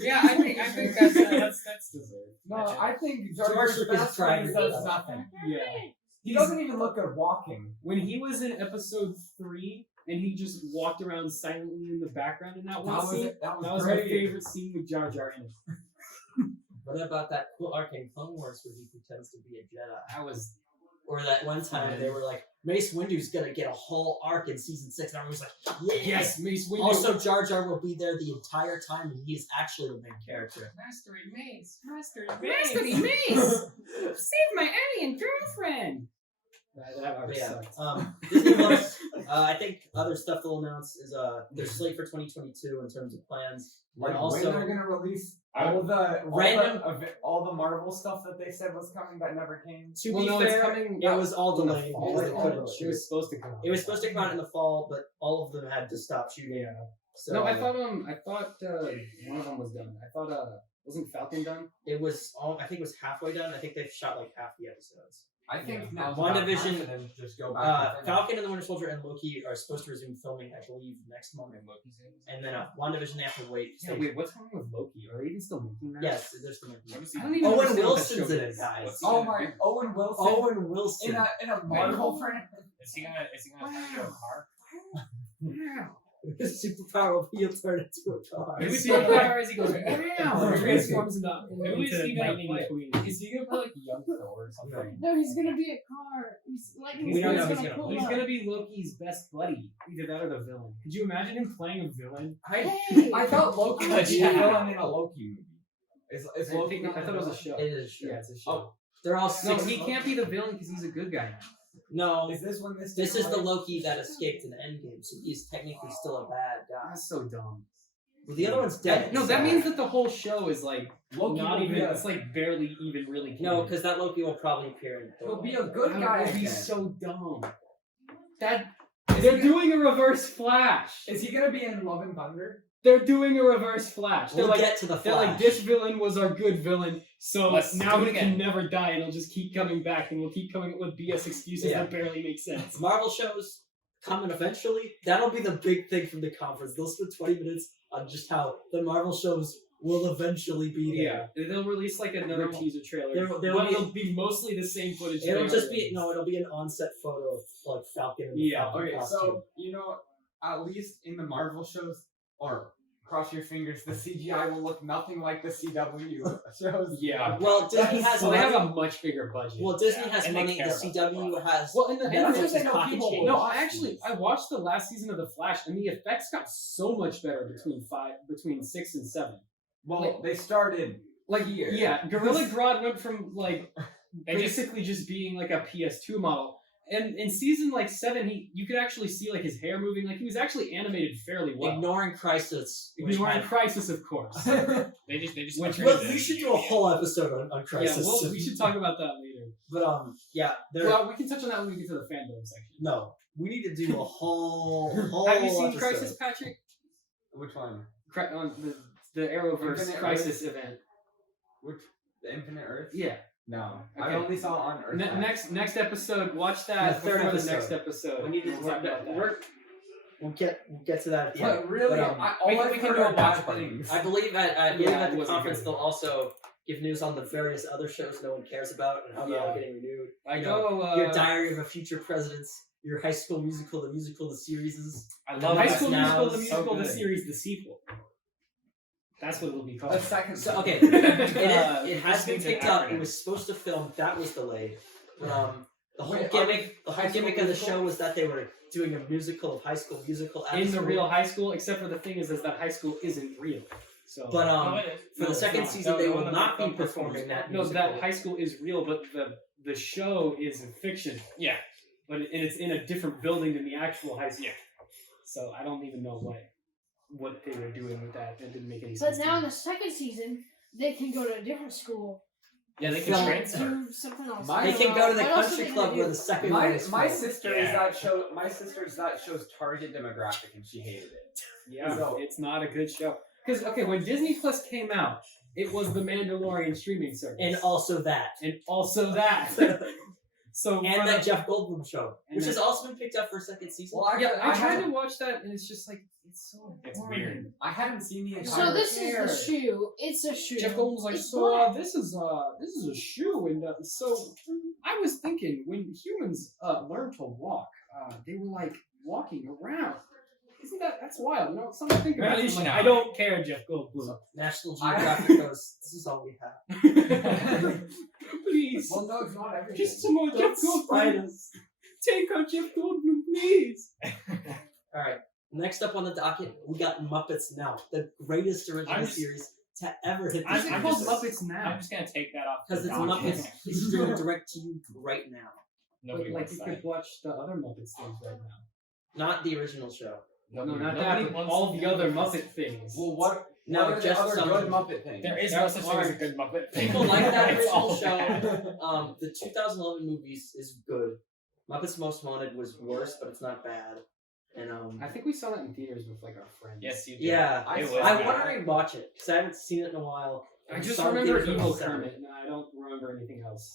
Yeah, I think that's deserved. No, I think George George Lucas Lucas tried does it. nothing. Yeah. He doesn't even look good walking. When he was in episode 3 and he just walked around silently in the background in that That one was scene, it. That that was was my great. favorite scene with Jar Jar in it. What about that cool arc in Clone Wars where he pretends to be a Jedi? That was Or that one time they were like, Mace Windu's gonna get a whole arc in season 6, and everyone was like, yeah. yes, Mace Windu. Also, Jar Jar will be there the entire time, and he is actually the main character. Mastery Mace. Mastery Mastery Mace, save my alien girlfriend. That arc But yeah, sucked. Disney Plus. I think other stuff they'll announce is their slate for 2022 in terms of plans, Like, and when also they're gonna release Random- all the Marvel stuff that they said was coming that never came. to Well, be no, it's fair, coming it out was all in the delayed fall. because they couldn't It shoot. was supposed to come out. It was supposed to come out in the fall, but all of them had to stop shooting. Yeah. So No, I thought one of them was done. I thought wasn't Falcon done? it was all. I think it was halfway done. I think they've shot like half the episodes. I think Yeah. now WandaVision, just go back. and finish. Falcon and the Winter Soldier and Loki are supposed to resume filming, I believe, next month. And then WandaVision they have to wait. Yeah, wait, what's wrong with Loki? Are they even still making that? Yes, there's the making. What is I he? don't even Owen understand what that Wilson's show in it, is. guys. What's he Oh gonna my, do? Owen Wilson Owen Wilson. in a Marvel franchise. Is he gonna turn into a car? His superpower will be he'll turn into a car. His Is he superpower is he goes, wow! Who is Transforms into he gonna lightning play? McQueen. Is he gonna play like young Thor or something? No, he's gonna be a car. He's like We don't know he's who's gonna pull He's up. gonna be Loki's best buddy. Either that or the villain. Could you imagine him playing a villain? Hey! I thought Loki would be a Yeah. villain in a Loki movie. Is I Loki? thought it was a show. It is true. Yeah, it's a show. Oh. They're all No, six. he can't be the villain because he's a good guy now. No, Is this when this? this takes is the place? Loki that escaped in Endgame, so he's technically still a bad guy. That's so dumb. Well, the other one's dead. No, that so- means that the whole show is like Loki not will even. be a- It's like barely even really. No, canon. because that Loki will probably appear in. He'll be a good guy. That would be again. so dumb. That Is they're he- doing a reverse Flash. Is he gonna be in Love and Thunder? They're doing a reverse Flash. They're We'll like, get to the they're Flash. like, this villain was our good villain, so Let's now do he it can again. never die, and he'll just keep coming back, and we'll keep coming up with BS excuses Yeah. that barely make sense. Marvel shows coming eventually. That'll be the big thing from the conference. They'll spend 20 minutes on just how the Marvel shows will eventually be Yeah, there. they'll release like another There- teaser trailer. there- there but will be- it'll be mostly the same footage. It'll they just already be it'll be an on-set photo of like Falcon and the Yeah, Falcon Okay, costume. so you know, at least in the Marvel shows, or cross your fingers, the CGI will look nothing like the CW shows. Yeah. Well, Disney has So they have money. a much bigger budget. Well, Disney Yeah, has and they money. care The about CW the has. Well, in the Netflix because is I know pocket people. change. No, I watched the last season of The Flash, and the effects got so much better between 6 and 7. Well, they started Like, here. yeah, Gorilla Grodd went from like They just- basically just being like a PS2 model, and in season like 7, you could actually see like his hair moving. Like he was actually animated fairly well. Ignoring Crisis. which Ignoring had- Crisis, of course. They just Which- upgraded Well, the we should do a engineering. whole episode on Yeah, Crisis. we should talk about that later. But yeah, there. Well, we can touch on that when we get to the fandom section. No, we need to do a whole. Have you seen episode. Crisis, Patrick? Which one? On the Arrowverse Infinite Crisis event. Which the Infinite Earth? Yeah. No, I Okay. only saw on Earth. Next episode, watch that The third before the episode. next episode. We need to We'll talk about that. We'll get to that at the end. But really, But, all we I've can heard do a are bad watch party. things. I believe at Yeah, it the wasn't conference good. they'll also give news on the various other shows no one cares about and how they're all Yeah. getting renewed. I You go. know, your Diary of a Future Presidents, your High School Musical, the series. I love High that. School now Musical, the so musical, the good. series, the sequel. That's what it'll be called. The second. So okay, it has been needs an picked up. It acronym. was supposed to film. That was delayed. But, the whole Wait, gimmick, the High whole School gimmick of the Musical? show was that they were doing a musical of High School Musical at In the school. real high school, except for the thing is that high school isn't real. So. But No, it is. for No, the it's second not. season, No, they the will one that not they be filmed for performing school. that. no, musical. that high school is real, but the show is fiction. Yeah. But it's in a different building than the actual high school. Yeah. So I don't even know what they were doing with that. That didn't make any But sense. now in to the second season, they can go to a different school. Yeah, they can Film- transfer. Do something else. My- They can go to the What else country are they club gonna where do? the second one My is my filmed. sister Yeah. is that show. My sister's that show's target demographic, and she hated it. Yeah, So- it's not a good show. Because when Disney Plus came out, it was the Mandalorian streaming service, And also that. and also that. So And for that the- Jeff Goldblum show, And which that- has also been picked up for a second season. Well, yeah, I tried haven't- to watch that, and it's just like it's so It's boring. weird. I haven't seen the entire. So this Scared. is the shoe. It's a shoe. Jeff Goldblum's like, It's so black. this is a shoe, and so I was thinking when humans learned to walk, they were like walking around. Isn't that's wild? You know, something to think about. I'm Evolution like, now. I don't care, Jeff Goldblum. National I- Geographic goes, this is all we have. Please, Well, no, it's not everything. just some more Jeff Goldblum. Spiders. Take out Jeff Goldblum, please. Alright, next up on the docket, we got Muppets Now, the greatest original I'm just- series to ever hit Why the is it I'm called screen. just- Muppets Now? I'm just gonna take that off. Because the it's docket. Muppets, it's streaming direct to you right now. Nobody like wants you that. could watch the other Muppets things right now. Not the original show. No, not Nobody that. But wants all to the do other this. Muppet things. Well, what? No, what are just the other some- good Muppet things? There is There no such thing as a are- good Muppet. People like that It's original all show. bad. The 2011 movies is good. Muppets Most Wanted was worse, but it's not bad. And I think we saw that in theaters with like our friends. Yes, you did. yeah, I It was I good. want to rewatch it because I haven't seen it in a while. I just saw it in remember theaters when I Evil was 7. Kermit, and I don't remember anything else.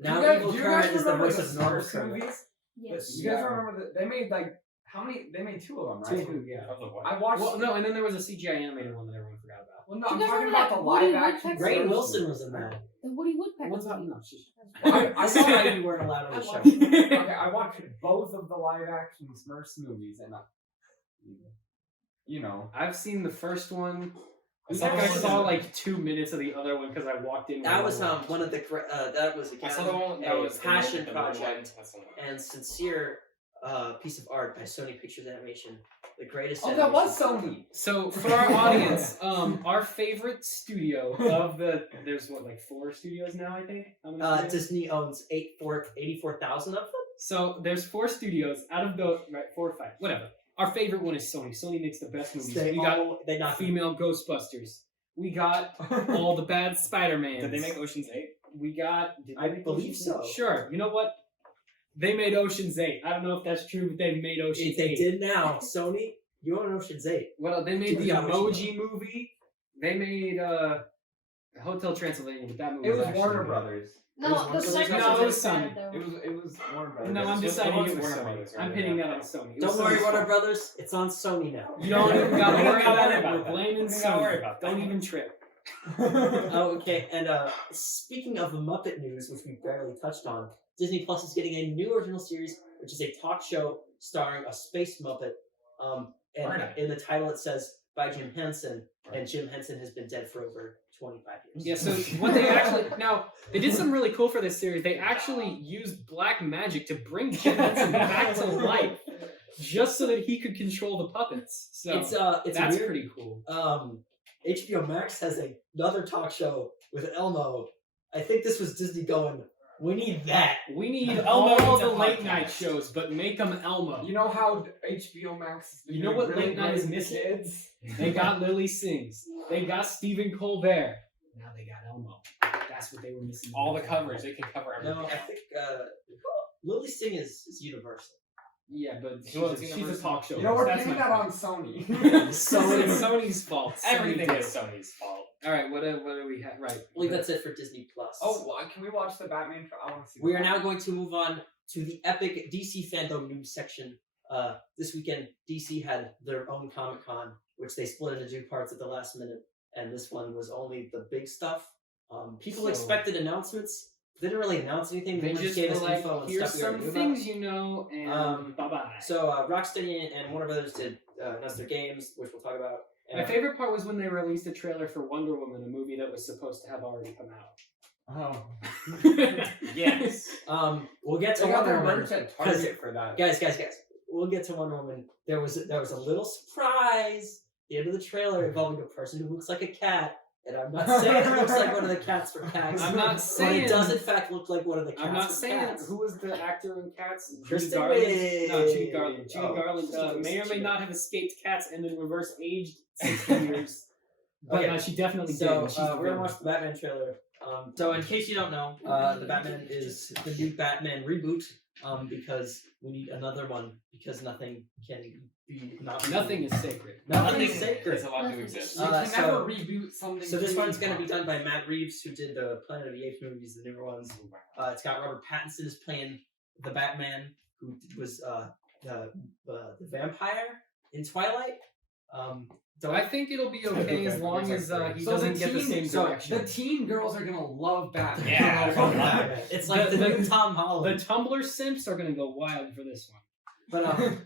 Now do you Evil guys Kermit is the remember voice of normal Smurfs Kermit. movies? Yes. You guys remember that they made like how many? They made 2 of them, right? Two, yeah. Of the what? I watched. Well, no, and then there was a CGI animated one that everyone forgot about. Well, no, Do I'm you guys talking remember about that the Woody live action. Woodpecker? Ray Smurfs Wilson movie. was in that. The Woody Woodpecker. What's that? movie. No, she's- I saw you weren't allowed on I the show. watched it. Okay, I watched both of the live action Smurfs movies, and you know, I've seen the first one. I I think I saw the saw one- like 2 minutes of the other one because I walked in. That when was I watched one of the that was I again saw the one that a was the passion one with the red project one. That's the one. and sincere piece of art by Sony Pictures Animation, the greatest. oh, that was animation Sony. So for our audience, our favorite studio of there's what like 4 studios now, I think. How many studios? Disney owns 84,000 of them. So there's 4 studios out of the 4 or 5, whatever. Our favorite one is Sony. Sony makes the best movies. They We got they knocked female Ghostbusters. We got all the bad Spider-Man. Did they make Ocean's 8? We got. Did they I make believe Ocean's so. 8? Sure. You know what? They made Ocean's 8. I don't know if that's true, but they made Ocean's If they 8. did now, Sony, you own Ocean's 8. Well, they made We the got Ocean's Emoji movie. They made Hotel Transylvania, but that movie It was actually Warner good. Brothers. No, was the Warner second Brothers? No, it was was bad, Sony. though. It was Warner Brothers. No, I'm It's deciding Warner it was Sony. Brothers, I'm right? pinning that on Sony. It was Don't worry, Sony's Warner fault. Brothers. It's on Sony now. You don't even gotta We don't worry gotta about worry it. about We're that. blaming We don't gotta worry Sony. about that. Don't even trip. Oh, okay. And speaking of the Muppet news, which we barely touched on, Disney Plus is getting a new original series, which is a talk show starring a space Muppet. And Right. in the title it says by Jim Henson, and Jim Henson has been dead for over 25 years. Yeah, so what they actually now they did something really cool for this series. They actually used black magic to bring Jim Henson back to life, just so that he could control the puppets. So It's that's weird. pretty cool. HBO Max has another talk show with Elmo. I think this was Disney going, we need that. We need Elmo all needs a the late night podcast. shows, but make them Elmo. You know how HBO Max has been You know doing what really late night great is with missing? kids? They got Lily Sings. They got Stephen Colbert. Now they got Elmo. That's what they were missing. All the coverage, they can cover everything. No, I think Lily Singh is Universal. Yeah, but Well, she's it's a talk show. You know, we're That's pinning my that fault. on Sony. So it's Sony's fault. Sony Everything did is it. Sony's fault. All right, what do we have? Right. I believe that's it for Disney Plus. Oh, can we watch the Batman? I want to see. We the are now Batman. going to move on to the epic DC fandom news section. This weekend, DC had their own Comic-Con, which they split into two parts at the last minute, and this one was only the big stuff. People So- expected announcements. They didn't really announce anything. They just just gave were us like, info and here's stuff we some already knew things you know, and Um, bye-bye. So Rocksteady and Warner Brothers did announce their games, which we'll talk about. My favorite part was when they released a trailer for Wonder Woman, a movie that was supposed to have already come out. Oh. Yes. We'll get to They got Wonder their Woman. merch at Target for that. Guys, we'll get to Wonder Woman. There was a little surprise at the end of the trailer involving a person who looks like a cat, and I'm not saying it looks like one of the cats from Cats. I'm not but saying it does in fact look like one of the cats. I'm not from saying Cats. who was the actor in Cats. Judy Kristen Garland. Wiig. No, Judy Garland. Judy Oh, Garland Kristen may or may Wiig. not have escaped Cats and then reverse aged 16 years. But Okay. she definitely So did. and she's the we're gonna villain. watch the Batman trailer. So in case you don't know, the Batman is the new Batman reboot. Because we need another one because nothing can be not Nothing is sacred. Nothing is sacred. is allowed to Nothing exist. You Uh, can so- never reboot something. So this really one's going to be fun. done by Matt Reeves, who did the Planet of the Apes movies, the newer ones. It's got Robert Pattinson is playing the Batman, who was the vampire in Twilight. I think it'll be okay as long as he doesn't get the same direction. The teen girls are gonna love Batman. Yeah, It's like Batman. It's like the new Tom The Holland. Tumblr simps are gonna go wild for this one. But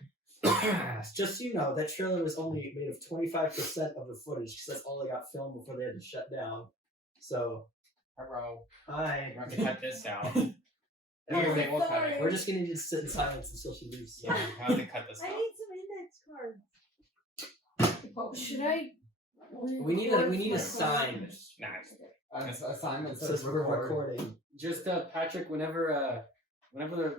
just so you know, that trailer was only made of 25% of the footage because that's all they got filmed before they had to shut down. So, Hello. hi. We're gonna cut this out. Okay, We'll cut it. We're just gonna need to sit in silence until she leaves. Yeah, we have to cut this I out. need some index cards. Should I? We need a sign. Nice. A sign that It says says we're record. recording. Just Patrick, whenever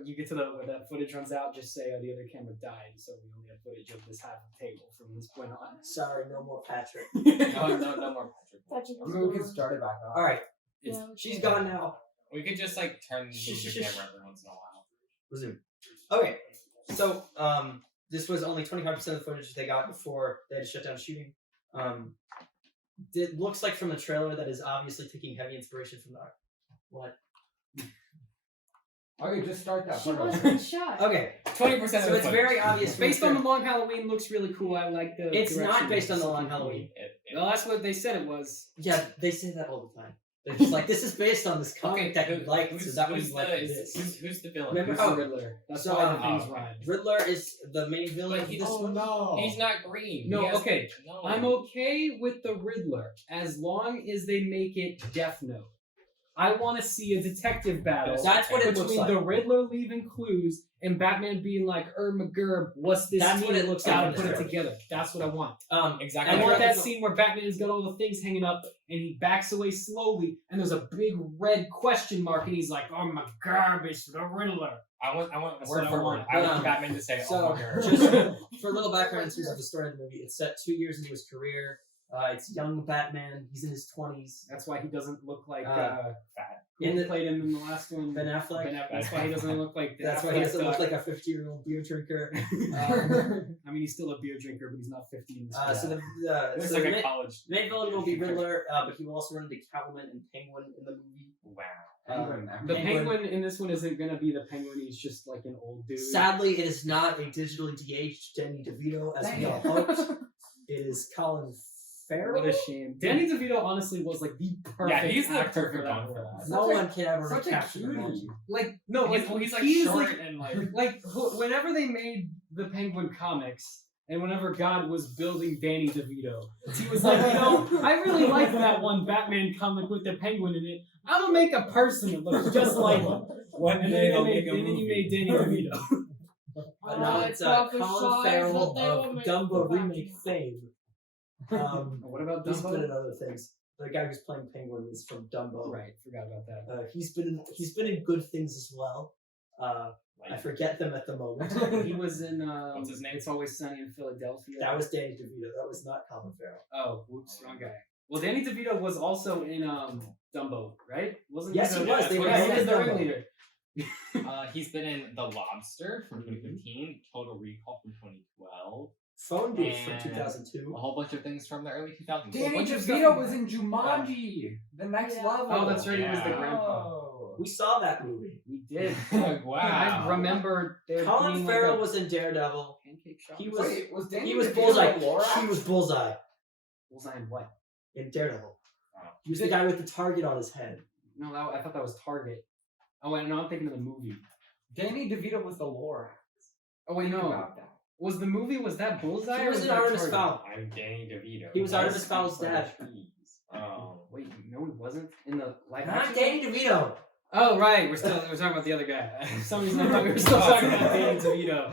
you get to when that footage runs out, just say the other camera died, so we only have footage of this half of the table from this point on. Sorry, no more Patrick. No more Patrick. I mean, we can start it back up. All right, Yeah, she's gone now. We could just like turn the Shh. camera every once in a while. Resume. Okay, so this was only 25% of the footage they got before they had to shut down shooting. It looks like from the trailer that is obviously taking heavy inspiration from the what? Okay, just start that. She part over. wasn't shot. Okay, 20% of so the it's footage. very obvious. from Based the on the trailer. Long Halloween, looks really cool. I like the. It's not direction based on the it's Long taking. Halloween. Well, that's what they said it was. Yeah, they say that all the time. They're just like, this is based on this comic that you liked, so who's, that who's was like the, this. who's the villain? Remember Who's how- the Riddler? That's so, why the things okay. rhyme. Riddler is the main villain But of he- this one. no. He's not green. No, He has- okay. No. I'm okay with the Riddler as long as they make it Death Note. I want to see a detective battle That's what it looks between like. the Riddler leaving clues and Batman being like, McGurb, what's this That's mean? what it And looks gotta like in put the it together. That's what I want. Exactly. I And want Riddler- that scene where Batman's got all the things hanging up and he backs away slowly and there's a big red question mark and he's like, McGurb, it's the Riddler. I want That's word what I for word. want. I want Batman to say, So, "Oh my god." just for a little background in terms of the story of the movie, it's set 2 years into his career. It's young Batman. He's in his 20s. That's why he doesn't look like Fat. Who played him in the last one? Ben Affleck. That's why he doesn't look like. That's why he doesn't look like a 50-year-old beer drinker. I mean, he's still a beer drinker, but he's not 50 in this. So Looks the like a main, college. main villain will be Riddler, but he will also run into Catwoman and Penguin in the movie. Wow. The Penguin in this one isn't gonna be the Penguin. He's just like an old dude. Sadly, it is not a digitally de-aged Danny DeVito as we all hoped. It is Colin Farrell. What a shame. Danny DeVito honestly was like the perfect. Yeah, he's the actor perfect for that one for role. that. No one can ever Such a recapture the cutie. magic. Like no, like He's like he is short like and like. whenever they made the Penguin comics. And whenever God was building Danny DeVito, he was like, I really like that one Batman comic with the Penguin in it. I'm gonna make a person that looks just like him. And then you made Danny DeVito. But now it's Colin Farrell of Dumbo remake fame. What about He's been in Dumbo? other things. The guy who's playing Penguin is from Dumbo. Right, forgot about that. He's been in good things as well. I forget them at the moment. He was in What's his name? It's Always Sunny in Philadelphia. That was Danny DeVito. That was not Colin Farrell. Oh, whoops, wrong guy. Well, Danny DeVito was also in Dumbo, right? Wasn't Yes, he the- was. They were yeah, both he was in the Dumbo. ringleader. He's been in The Lobster from 2015, Total Recall from 2012, Phone Booth from And- 2002. a whole bunch of things from the early 2000s. Danny bunch of DeVito stuff. was in Jumanji, the next level. Oh, that's right. He was the Yeah. grandpa. Oh. We saw that movie. We did. Wow. I remember there Colin being Farrell like a was in Daredevil. pancake shop. He was Wait, was Danny he was DeVito Bullseye. the Lorax? He was Bullseye Bullseye and what? in Daredevil. Wow. He was the guy with the target on his head. No, I thought that was Target. Oh wait, no, I'm thinking of the movie. Danny DeVito was the Lorax. Oh wait, Think no. about that. Was the movie, was that Bullseye? He or was in that Artemis Target? Fowl. I'm Danny DeVito. He was That's Artemis Foul's for dad. cheese. Oh. Wait, no, he wasn't in the live Not action? Danny DeVito. Oh right, we're talking about the other guy. For some reason I thought we were still talking about Danny DeVito.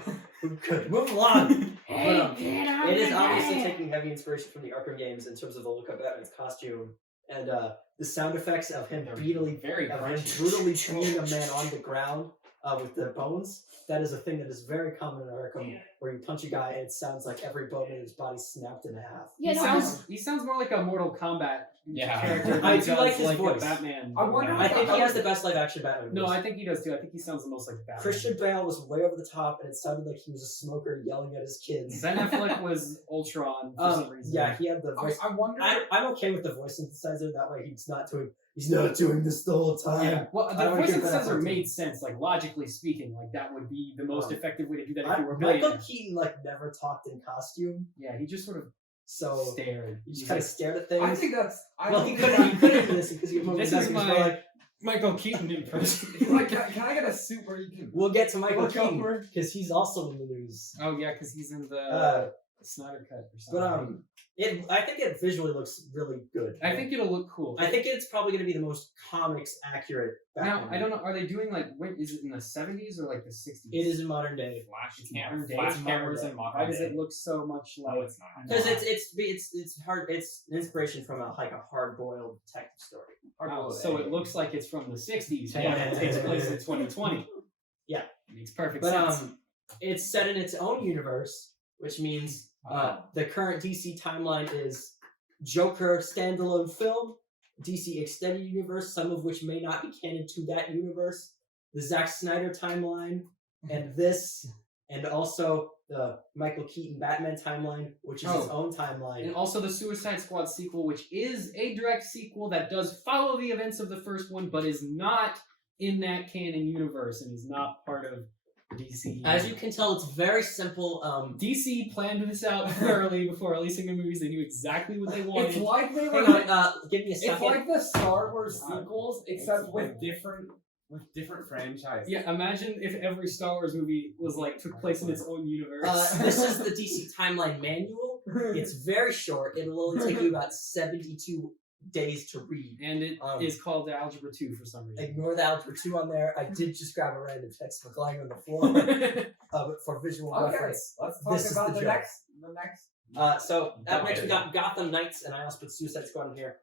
Good. Move along. Hey, But, get out it of is the obviously bed. taking heavy inspiration from the Arkham games in terms of the look of Batman's costume and the sound effects of him They're brutally very crunchy. beating a man on the ground with the bones. That is a thing that is very common in Arkham, where you punch a guy and it sounds like every bone in his body snapped in half. Yeah, he no, sounds more like a Mortal Kombat Yeah. character. than I he do does like his a voice. Batman. I wonder I think he has the best live action Batman No, voice. I think he does too. I think he sounds the most like Batman. Christian Bale was way over the top, and it sounded like he was a smoker yelling at his kids. Ben Affleck was Ultron for some reason. Yeah, he had the voice. I wonder. I'm okay with the voice synthesizer. That way, he's not doing this the whole time. Yeah. Well, I the don't voice give Ben synthesizer Affleck made sense, like logically speaking, like that would be the most effective way to do that if you were a Michael billionaire. Keaton never talked in costume, Yeah, he just sort of so stared. he He's just kind of like, stared at things. I think that's. well, he couldn't do this because he was This moving is back, he was my- like, Michael Keaton impression. He's like, can I get a suit where you can? we'll get to Michael Look Keaton over. because he's also in the news. Oh yeah, because he's in the Uh, Snyder Cut or something. But I think it visually looks really good. I think it'll look cool. I think it's probably going to be the most comics accurate. Now Batman I don't know. Are they doing like? When, is it in the 70s or like the 60s? It is in modern day Flash, It's cam- modern day. flash It's cameras modern and day. modern Why does day. it look so much like? No, it's not. because it's hard. It's an inspiration from a hard boiled detective story. Wow, so it looks like it's from the 60s. Yeah. Yeah, it takes place in 2020. Yeah. Makes perfect But sense. it's set in its own universe, which means the current DC timeline is Joker standalone film, DC extended universe, some of which may not be canon to that universe, the Zack Snyder timeline, and this, and also the Michael Keaton Batman timeline, which is its own timeline. And also the Suicide Squad sequel, which is a direct sequel that does follow the events of the first one, but is not in that canon universe and is not part of DC. As you can tell, it's very simple. DC planned this out thoroughly before releasing the movies. They knew exactly what they wanted. It's like they were. Hang on, give me a It's second. like the Star Wars sequels, except with different franchises. Yeah, imagine if every Star Wars movie was like took place in its own universe. This is the DC timeline manual. It's very short. It'll only take you about 72 days to read. and it is called Algebra 2 for some reason. Ignore the Algebra 2 on there. I did just grab a random text from lying on the floor but for visual Okay, reference. let's This talk is about the the joke. next. So up next we got Gotham Knights, and I also put Suicide Squad in here.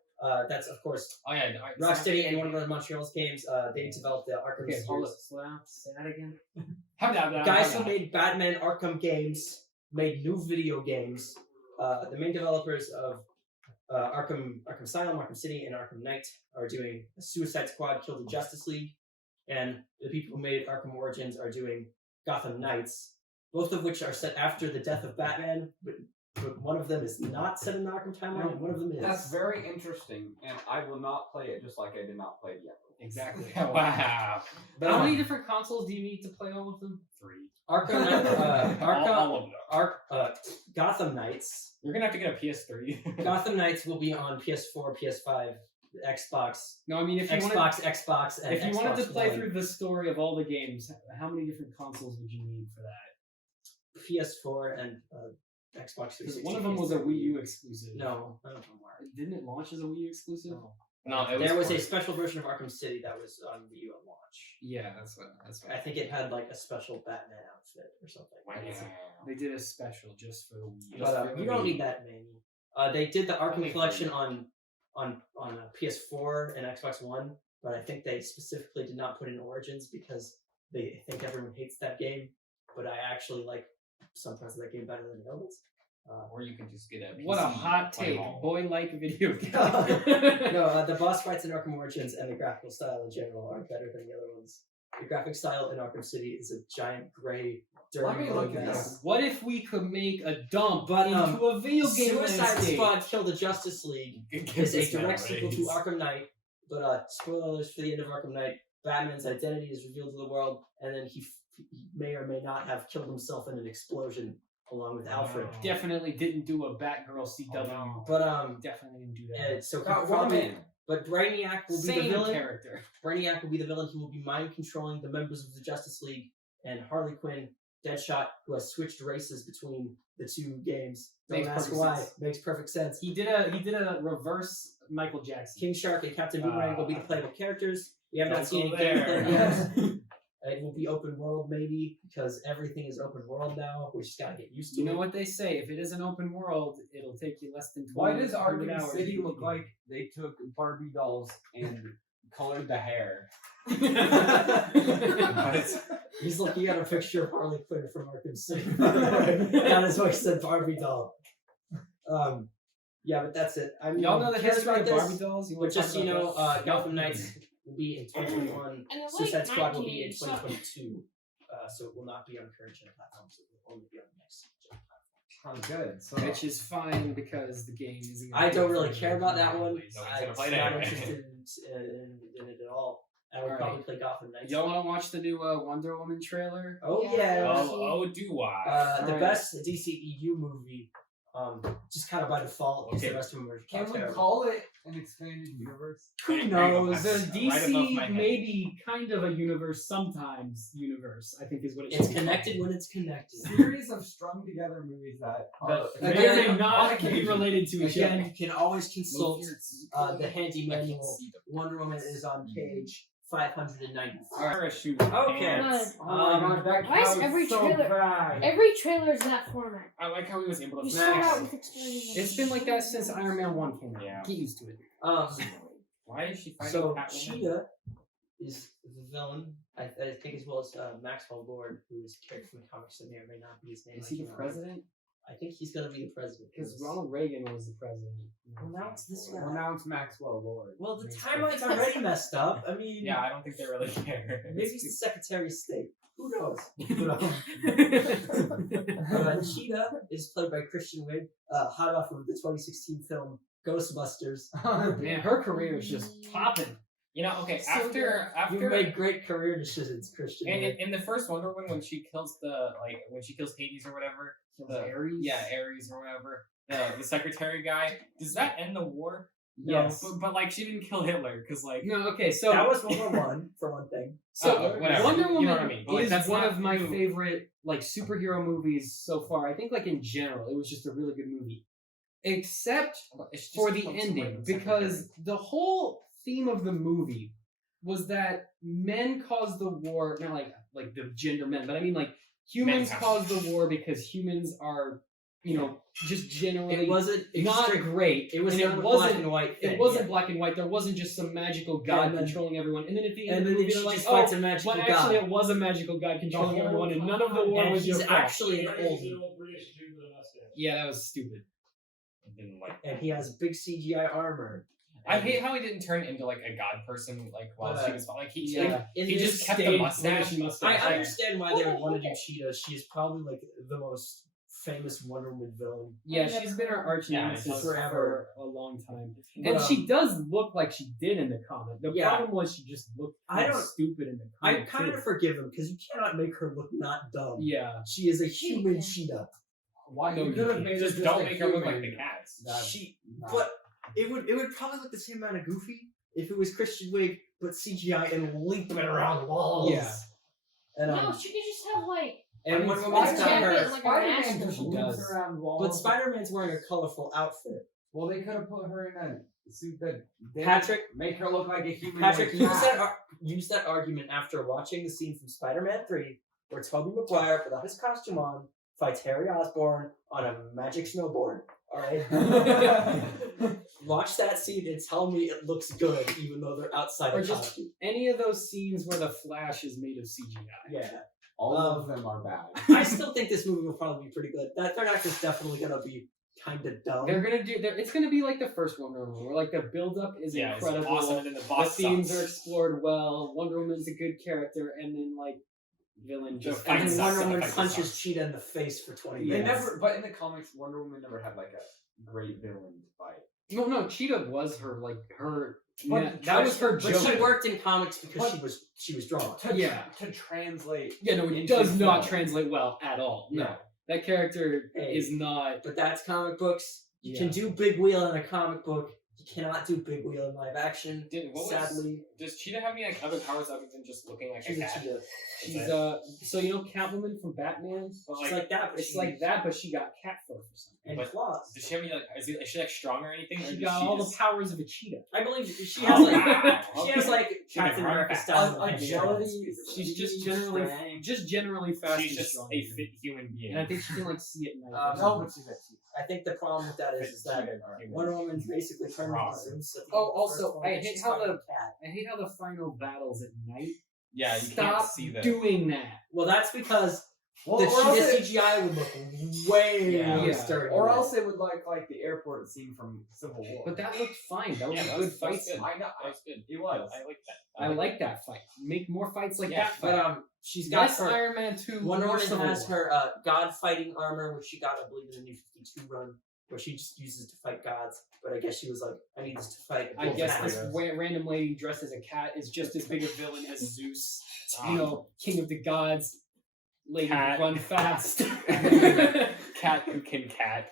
That's of course Oh yeah, no, Rocksteady and one of Montreal's games. They developed the Arkham Okay, hold series. up, slow down. Say that again. Guys who made Batman Arkham games made new video games. The main developers of Arkham Asylum, Arkham City, and Arkham Knight are doing a Suicide Squad Kill the Justice League, and the people who made Arkham Origins are doing Gotham Knights, both of which are set after the death of Batman, but one of them is not set in the Arkham timeline, and one of them is. That's very interesting, and I will not play it just like I did not play the other one. Exactly. Wow. But, How many different consoles do you need to play all of them? 3. Arkham, all of them. Gotham Knights. You're gonna have to get a PS3. Gotham Knights will be on PS4, PS5, Xbox, No, I mean if you wanted, Xbox, and if you Xbox wanted to play One. through the story of all the games, how many different consoles would you need for that? PS4 and Xbox 360. Because one of them was a Wii U exclusive. No, none of them were. Didn't it launch as a Wii U exclusive? No, There was a special version of Arkham City that was on Wii U at launch. Yeah, that's what. I think it had like a special Batman outfit or something. They did a special just for the Wii U. But you don't need that many. They did the Arkham collection on PS4 and Xbox One, but I think they specifically did not put in Origins because they think everyone hates that game. But I actually like some parts of that game better than the others. Or you can just get a PC. What a hot play take! all. Boy, like video game. No, the boss fights in Arkham Origins and the graphical style in general are better than the other ones. The graphic style in Arkham City is a giant gray, Let me dirty look at mess. this. What if we could make a dump But, into a video game Suicide landscape? Squad Kill the Justice League is a direct sequel to Arkham Knight, but spoilers for the end of Arkham Knight, Batman's identity is revealed to the world, and then he may or may not have killed himself in an explosion along with Alfred. Definitely didn't do a Batgirl CW. But Definitely didn't do that. so Got probably, Woman. but Brainiac will be Same the villain. character. Brainiac will be the villain. He will be mind controlling the members of the Justice League, and Harley Quinn, Deadshot, who has switched races between the two games. Don't Makes ask perfect why. sense. Makes perfect sense. He did a reverse Michael Jackson. King Shark and Captain Boomerang will be the playable characters. We have not Don't seen go any gameplay there. yet. It will be open world maybe because everything is open world now. We just gotta get used to You it. know what they say? If it is an open world, it'll take you less than 20 Why does 100 Arkham hours City to look beat like they took Barbie dolls and colored the hair? He's looking at a picture of Harley Quinn from Arkham City. That is why he said Barbie doll. Yeah, but that's it. I mean, Y'all know the cares history about of this, Barbie dolls? You but wanna just talk so you about know, that? Gotham Knights will be in 2021. And they're Suicide like Squad will be in 1980s, so- 2022. So it will not be on current gen platforms. It will only be on the next gen platform. Sounds good. So Which is fine because the game isn't. I don't really care about that one. Nobody's gonna I'm play it not anyway. interested in it at all. I would Alright. probably play Gotham Knights. Y'all want to watch the new Wonder Woman trailer? Oh Yeah. yeah. Oh, do I? The Alright. best DCEU movie, just kind of by default, because Okay. the rest of them are can we terrible. call it an expanded universe? Who There you knows? go. The That's right above DC my head. maybe kind of a universe, sometimes universe. I think is what it It's should be connected when it's connected. Series of strung together movies that are called. Again, May or may not on be occasion. related to each other. Again, you can always consult the handy manual. Wonder Woman is on page 594. Parachute. Okay. pants. Oh my god, that Why is cow every so trailer- bad. Every trailer is that format. I like how he was able to You start flex. out with explaining. It's been like that since Iron Man 1 came out. Yeah. Get used to it. Why is she fighting So Catwoman? Cheetah is the villain. I think as well as Maxwell Lord, who is character from the comics that may or may not be his name. Is I he the cannot- president? I think he's gonna be the president. Because Ronald Reagan was the president. Well, now it's this guy. Well, now it's Maxwell Lord. Well, the Makes timeline's already messed up. I mean, Yeah, I don't think they really care. maybe he's the Secretary of State. Who knows? Cheetah is played by Christian Wiig, hot off of the 2016 film Ghostbusters. Man, her career is just popping. You know, okay, So after You made great career decisions, Christian Wiig. in the first Wonder Woman when she kills when she kills Hades or whatever, Ares? yeah, Ares or whatever, the secretary guy, does that end the war? Yes. No, but like she didn't kill Hitler because like No, okay, so That was World War I, for one thing. So whatever. Wonder You know Woman what I mean. But, like, is that's one not of my new. favorite like superhero movies so far. I think like in general, it was just a really good movie, except it's just for the called ending Spider-Man because the whole theme of the movie was that men caused the war. Not like the gender men, but I mean like humans Men. caused the war because humans are just generally It wasn't not extreme- great. It was and not it a wasn't black and white thing. It wasn't black and white. There wasn't just some magical god and then- controlling everyone. And then at the end And of the then movie, she they're like, just oh, fights a magical but god. actually it was a magical god controlling everyone, and none of the war And was he's your fault. actually an oldie. Yeah, that was stupid. didn't like. and he has big CGI armor. I hate how he didn't turn into like a god person like while she was like he Yeah. In he this just kept the Stayed mustache. finishing mustache. I understand why they would want to do Cheetah. She's probably like the most famous Wonder Woman villain. Yeah, she's been our arch Yeah, nemesis it's forever. for a long time. But, And she does look like she did in the comic. The Yeah. problem was she just looked I don't- stupid in the I comic. kind too. of forgive him because you cannot make her look not dumb. Yeah. She is a human cheetah. Why No, you you could have can't. made Just her don't a make her look like human. the cats. She, but it would probably look the same amount of goofy if it was Christian Wiig, but CGI and leaping around walls. Yeah. And No, she could just have like. and Wonder Woman's got Spider-Man her. is like a Spider-Man master. just She moves does. around walls. But Spider-Man's wearing a colorful outfit. Well, they could have put her in a suit that didn't Patrick, make her look like a human. Patrick, like use that argument after watching the scene from Spider-Man 3 where Tobey Maguire, without his costume on, fights Harry Osborn on a magic snowboard. Alright? Watch that scene and tell me it looks good even though they're outside Or of just- costume. Any of those scenes where the Flash is made of CGI. Yeah. All of them are bad. I still think this movie will probably be pretty good. That third act is definitely gonna be kind of dumb. They're gonna do. It's gonna be like the first Wonder Woman, where like the build up is Yeah, it's incredible. awesome, and then the The boss themes sucks. are explored well. Wonder Woman's a good character, and then like villain The just fight and then sucks, Wonder and the Woman fight punches sucks. Cheetah in the face for 20 Yeah. They minutes. never, but in the comics, Wonder Woman never had like a great villain to fight. No, Cheetah was her But yeah, that was her But joke. she worked in comics because But- she was drawn. Yeah. To translate. Yeah, no, it into does not film. translate well at all. No, Yeah. that character Hey. is not. But that's comic books. You Yeah. can do Big Wheel in a comic book. You cannot do Big Wheel in live action. Sadly, Does Cheetah have any like other powers other than just looking like she's a a cat? cheetah. She's so Catwoman from Batman. But, She's like that, but It's like that, but she got cat fur for something. and but- claws. Does she have any like? Is she like strong or anything? Or She does got she all just... the powers of a cheetah. I believe she Oh, has like wow. she has like She can Captain run America fast. style. Agility. She's just speed, generally strength. fast She's and just strong. a fit human being. And I think she can like see at night. or No, something. but she's a I think the problem with that is that Wonder Woman's basically turned Rock. into Zeus at the Oh, end of the also, first one, I and hate she's how fighting the- a cat. I hate how the final battles at night. Yeah, you Stop can't see the. doing that. Well, that's because Well, the or else cheetah it- CGI would look way Yeah. worse during Or that. else it would like the airport scene from Civil War. But that looked fine. That was Yeah, a that good was fight. good. scene. I know. That was good. It was. I like that. I like that fight. Make more fights like Yeah, that But fight. she's got Less her Iron Man 2. Wonder more Woman Civil has War. her god fighting armor, which she got, I believe, in the New 52 run, where she just uses to fight gods. But I guess she was like, I need this to fight. I guess cats. this random lady dressed as a cat is just as big a villain as Zeus. Um, You know, king of the gods. Lady Cat. who run fast. Cat who can cat.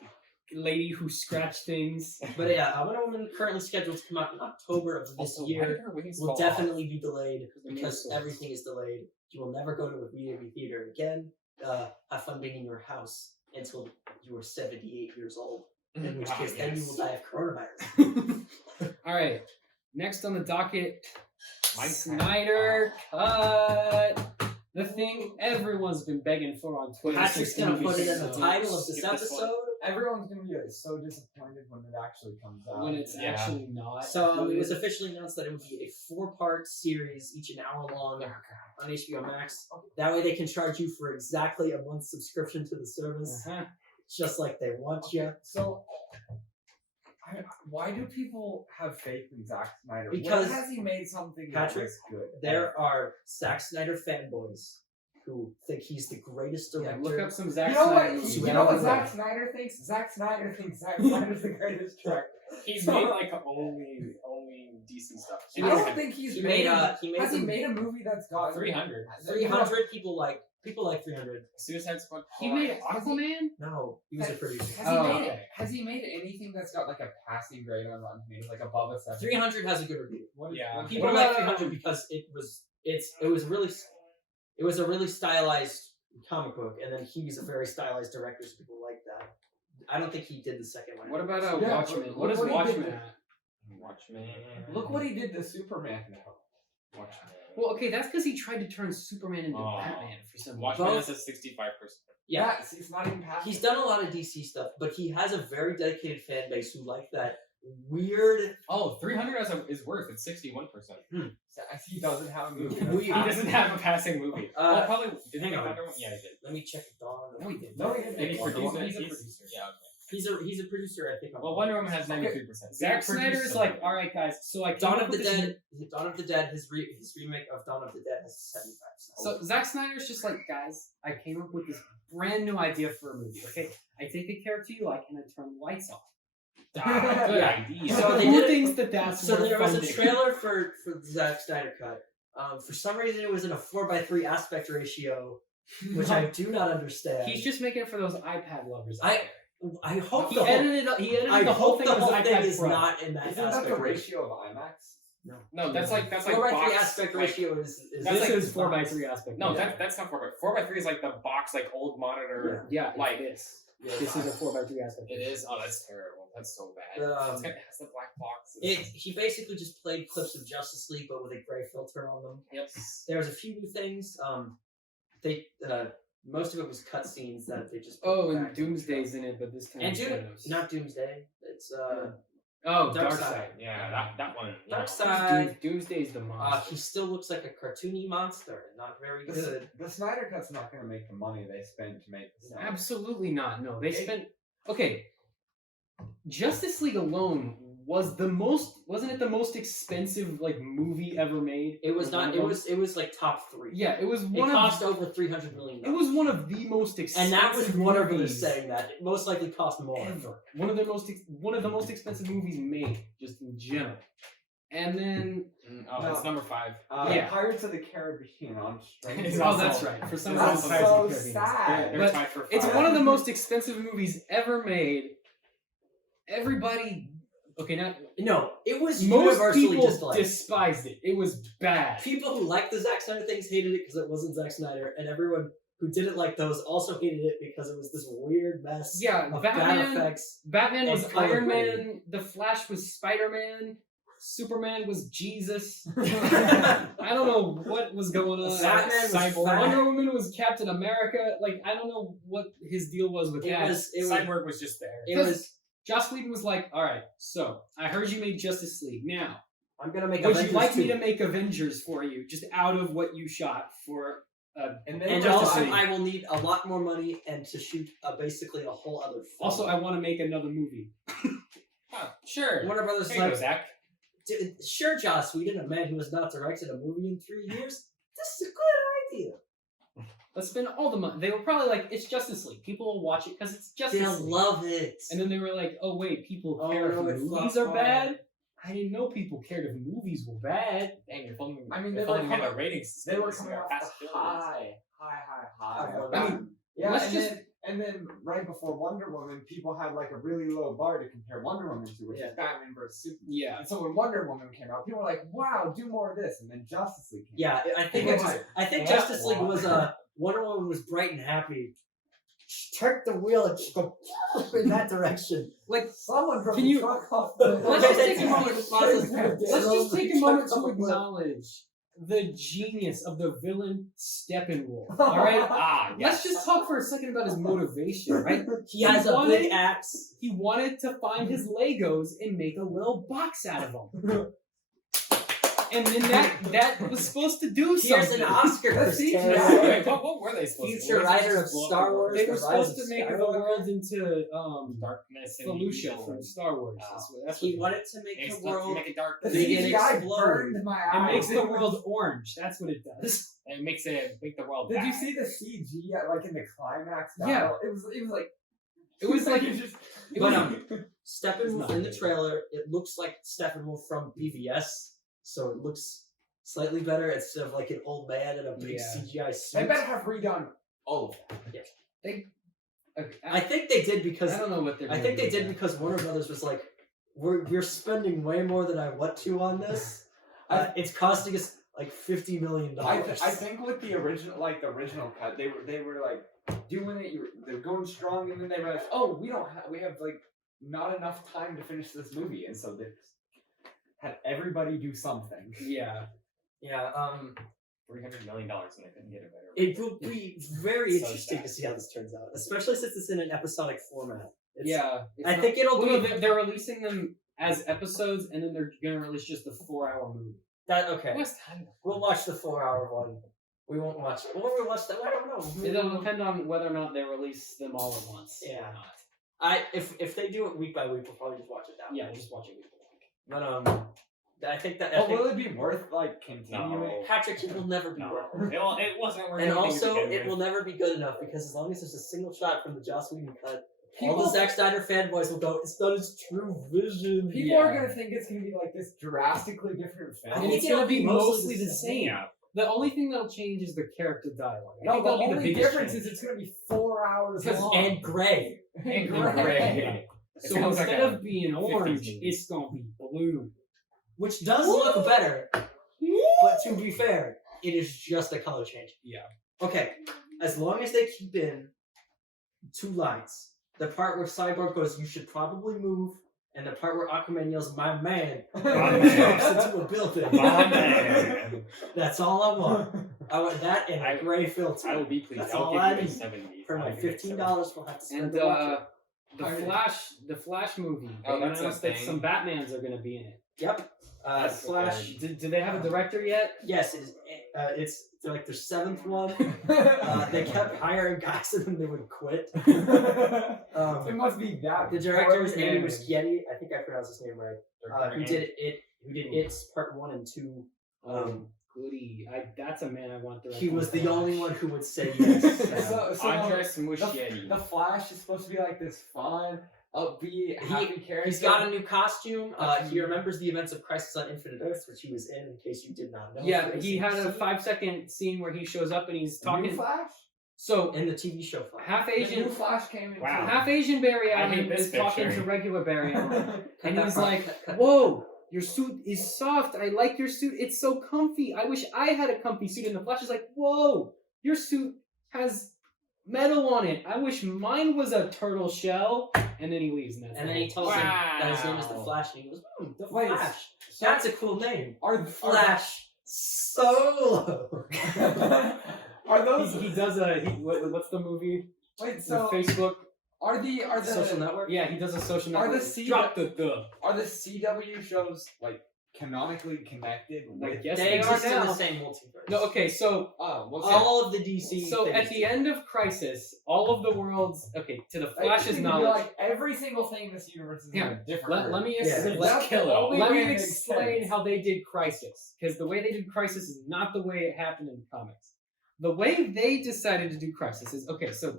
Lady who scratch things. But yeah, Wonder Woman currently scheduled to come out in October of this Also, why year. did her wings Will fall definitely be delayed The because main everything is delayed. You will never go to a movie theater again. Have fun being in your house until you are 78 years old. off? In which Ah, case, then you yes. will die of coronavirus. All right. Next on the docket, Minecraft. Snyder cut. The thing everyone's been begging for on Twitter. Patrick's since gonna the put it movie in the came out. title of this Skip this one. episode. Everyone's gonna be so disappointed when it actually comes out. When it's Yeah. actually not. So it was officially announced that it would be a 4-part series, each an hour long, on HBO Max. That way they can charge you for exactly a month's subscription to the service, Uh-huh. just like they want you. So, why do people have faith in Zack Snyder? Because- when has he made something Patrick, that was good? There are Zack Snyder fanboys who think he's the greatest Yeah, director. look up some Zack You know what? Snyder. You know what Zack Snyder thinks? Zack Snyder thinks Zack Snyder's the greatest director. He's made like only DC stuff. I don't think he's He made. made Has he some- made a movie that's got 300. 300 people like 300. Suicide Squad. He made Aquaman? No, he was a producer. Has Oh, he made okay. Has he made anything that's got like a passing grade on Rotten Tomatoes, like above a 7? 300 has a good review. What is, Yeah. what is- People What like about, 300 because it was a really stylized comic book, and then he's a very stylized director, so people like that. I don't think he did the second one. What about Yeah, Watchmen? look What is what he Watchmen did. at? Watchmen. Look what he did to Superman now. Watchmen. Well, okay, that's because he tried to turn Superman into Oh. Batman for some reason. Watchmen Both- has a 65%. Yeah, it's not even passing. he's done a lot of DC stuff, but he has a very dedicated fan base who like that weird. Oh, 300 is worse. It's 61%. He doesn't have a movie. We- He doesn't have a passing movie. Uh, Probably. Did he hang make on. Wonder Woman? Yeah, he did. Let me check it down. No, he didn't. No, he didn't. Did he Wonder produce Woman. it? He's a producer. Yeah, okay. He's a producer, I think. on Well, Wonder Woman Marvel. has 93%. Zack Snyder is like, all right, guys. So I came Dawn up of the with this- Dead. Dawn of the Dead. His remake of Dawn of the Dead has 75%. So Zack Snyder's just like, guys, I came up with this brand new idea for a movie. Okay, I take a character you like and I turn the lights off. Ah, good Yeah. idea. So they Who did it- thinks that that's So more there was a funding? trailer for the Zack Snyder cut. For some reason, it was in a 4:3 aspect ratio, which I do not understand. He's just making it for those iPad lovers. I hope He the whole, edited. He edited I the whole hope thing the on whole his thing iPad is Pro. not in that Isn't that aspect the ratio. ratio of IMAX? No, that's like 4:3 box, aspect like- ratio is That's This like is 4:3 aspect. No, ratio. that's not 4x3 is like the box, like old monitor. yeah, like- like this. Yeah, This is a 4:3 aspect. It is. Oh, that's terrible. That's so bad. The, It has the black box. he basically just played clips of Justice League, but with a gray filter on them. Yep. There's a few new things. They most of it was cutscenes that they just. put Oh, and back in the Doomsday's trailer. in it, but this time And it's Thanos. not Doomsday. It's Oh, Dark Darkseid. Side. Yeah, that one. you know. Darkseid. Doomsday's the monster. He still looks like a cartoony monster, not very good. The Snyder Cut's not going to make the money they spent to make this. Absolutely not. No, they spent. Okay, Justice League alone wasn't it the most expensive like movie ever made? It was Or not. one It of was. It was like top 3. them? Yeah, it was It one cost of. over $300 million. It was one of the most and expensive. that was Warner Brothers movies saying that it most likely cost more. ever. One of the most expensive movies made, just in general. And then Oh, No. it's number 5. Yeah. Pirates of the Caribbean on Stranger It's oh, also- that's right. For some That's reason, Pirates of so the Caribbean. sad. They're But tied for 5. It's one of the most expensive movies ever made. Everybody, okay, not No, it was most universally people disliked. despised it. It was bad. People who liked the Zack Snyder things hated it because it wasn't Zack Snyder, and everyone who didn't like those also hated it because it was this weird mess Yeah, of bad Batman. effects. Batman and was color Iron grading. Man. The Flash was Spider-Man. Superman was Jesus. I don't know what was going on. Batman was Cyborg. fat. Wonder Woman was Captain America. Like I don't know what his deal was with that. Cyborg was just there. It was. Joss Whedon was like, all right, so I heard you made Justice League. Now, I'm gonna make would Avengers you like 2. me to make Avengers for you, just out of what you shot for? And And then Justice also, League. I will need a lot more money and to shoot basically a whole other film. Also, I want to make another movie. Oh, sure. Warner Brothers There is you go, like, Zach. Sure, Joss Whedon, a man who has not directed a movie in 3 years. This is a good idea. Let's spend all the money. They were probably like, it's Justice League. People will watch it because it's Justice They'll League. love it. And then they were like, oh wait, people Oh, care no, if it movies flopped are hard. bad? I didn't know people cared if movies were bad. Dang, if only, I mean, if they were only we had coming- a ratings they were system, coming off past the billions. high. I of mean, yeah, let's and just- then right before Wonder Woman, people had like a really low bar to compare Wonder Woman to, which is Batman vs Superman. Yeah. And so when Wonder Woman came out, people were like, "Wow, do more of this." And then Justice League came Yeah, I think out. it's, I think What? Justice League was Wonder Woman was bright and happy. Turn the wheel and just go in that direction. Like, Someone drove Can the you- truck off the. Let's just take a moment. Let's Let's just take a moment to acknowledge. acknowledge the genius of the villain Steppenwolf. All right. Ah, Let's yes. just talk for a second about his motivation, right? He has a wanted- big axe. He wanted to find his Legos and make a little box out of them. And then that was supposed to do something. Here's an Oscar for That's easy. Terry. Wait, what were they supposed to do? Future writer of Blow up Star the Wars. They The were Rise supposed of to make the Skywalker. world into Darkness and Felucia evil from and- Star Wars. Oh. That's He what wanted to make It's the world. make it dark. The They get CGI explode. burned my eyes. it makes the world orange. That's what it does. It makes it make the world. Did you bad. see the CG like in the climax? Yeah. battle? It was like It was like it just. it But was, Steppenwolf in the trailer, it looks like Steppenwolf from BVS, so it looks slightly better instead of like an old man in a big Yeah. CGI They suit. better have redone all of that. okay, I think they did because I don't know what they're. I gonna think do they with did that. because Warner Brothers was like, we're spending way more than I want to on this. It's costing us like $50 million. I think with the original cut, they were like doing it. They're going strong, and then they realized, oh, we have like not enough time to finish this movie, and so they had everybody do something. Yeah. Yeah, $300 million and they couldn't get it better. it will be very So interesting sad. to see how this turns out, especially since it's in an episodic format. It's- Yeah. I think it'll Well, no, be they're releasing them as episodes, and then they're gonna release just the 4-hour movie. that okay. What's time? We'll watch the 4-hour one. We won't watch. Or we'll watch that. I don't know. It'll depend on whether or not they release them all at once. Yeah. Or not. If they do it week by week, we'll probably just watch it that Yeah, way. we'll just watch it. But I think that But will it be worth like continuing? No. Patrick, it will never be No, worth it. it wasn't worth And anything to also, begin it with. will never be good enough because as long as there's a single shot from the Joss Whedon cut, all People- the Zack Snyder fanboys will go, "It's not his true vision." People are gonna think it's gonna be like this drastically different film. And think it's it'll gonna be be mostly mostly the the same. Yeah. The only thing that'll change is the character dialogue. I No, think the that'll be only biggest difference change. is it's gonna be 4 hours long. And gray. And gray. Yeah. It So sounds like instead a of being 50s orange, movie. it's gonna be blue. Which does look better, but to be fair, it is just a color change. Yeah. Okay, as long as they keep in 2 lines. The part where Cyborg goes, "You should probably move," and the part where Aquaman yells, "My man," and jumps into a building. My man. That's all I want. I want that and a gray filter. I will be pleased. That's I'll all give I you a need. 70. For my I'll give you a $15, we'll have to spend And to watch it. the Flash movie. Oh, They that's a announced that thing. some Batmans are gonna be in it. Yep. That's Flash. Do they have a director yet? Yes, it's like their 7th one. They kept hiring guys and then they would quit. It must be that. The director is poorly Andy animated. Muschietti. I think I pronounced his name right. Who did It's Part 1 and 2. Goody. That's a man I want directing. He was the Flash. only one who would say yes. So Andres the Muschietti. Flash is supposed to be like this fun, upbeat, happy character. He's got a new costume. He remembers the events of Crisis on Infinite Earths, which he was in case you did not know. Yeah, he had a 5-second scene where he shows up and he's New talking. Flash. So in the TV show. Flash. half The new Asian, Flash came in. Wow. half Asian Barry I Allen hate this is talking picture. to regular Barry Allen, and Cut he's that like, part, cut. "Whoa, your suit is soft. I like your suit. It's so comfy. I wish I had a comfy suit." And the Flash is like, "Whoa, your suit has metal on it. I wish mine was a turtle shell." And then he leaves, and that's And the then he whole- tells him that his name is the Wow. Flash, and he goes, "The Wait, Flash. so- That's a cool name. Are Flash Solo." Are those? He does a what's the movie? Wait, The so Facebook. are the Social network. Yeah, he does a social Are the network. C- Drop the. are the CW shows like canonically connected with? Yes, They they are exist in now. the same multiverse. No, okay, so Oh, what's All of the DC. So things at the end of Crisis, all of the worlds. Okay, to the Flash's knowledge. like every single thing in this universe is Yeah, a different. Let me Yeah, explain. That's kill the it all. only Let way me it makes explain sense. how they did Crisis, because the way they did Crisis is not the way it happened in the comics. The way they decided to do Crisis is okay. So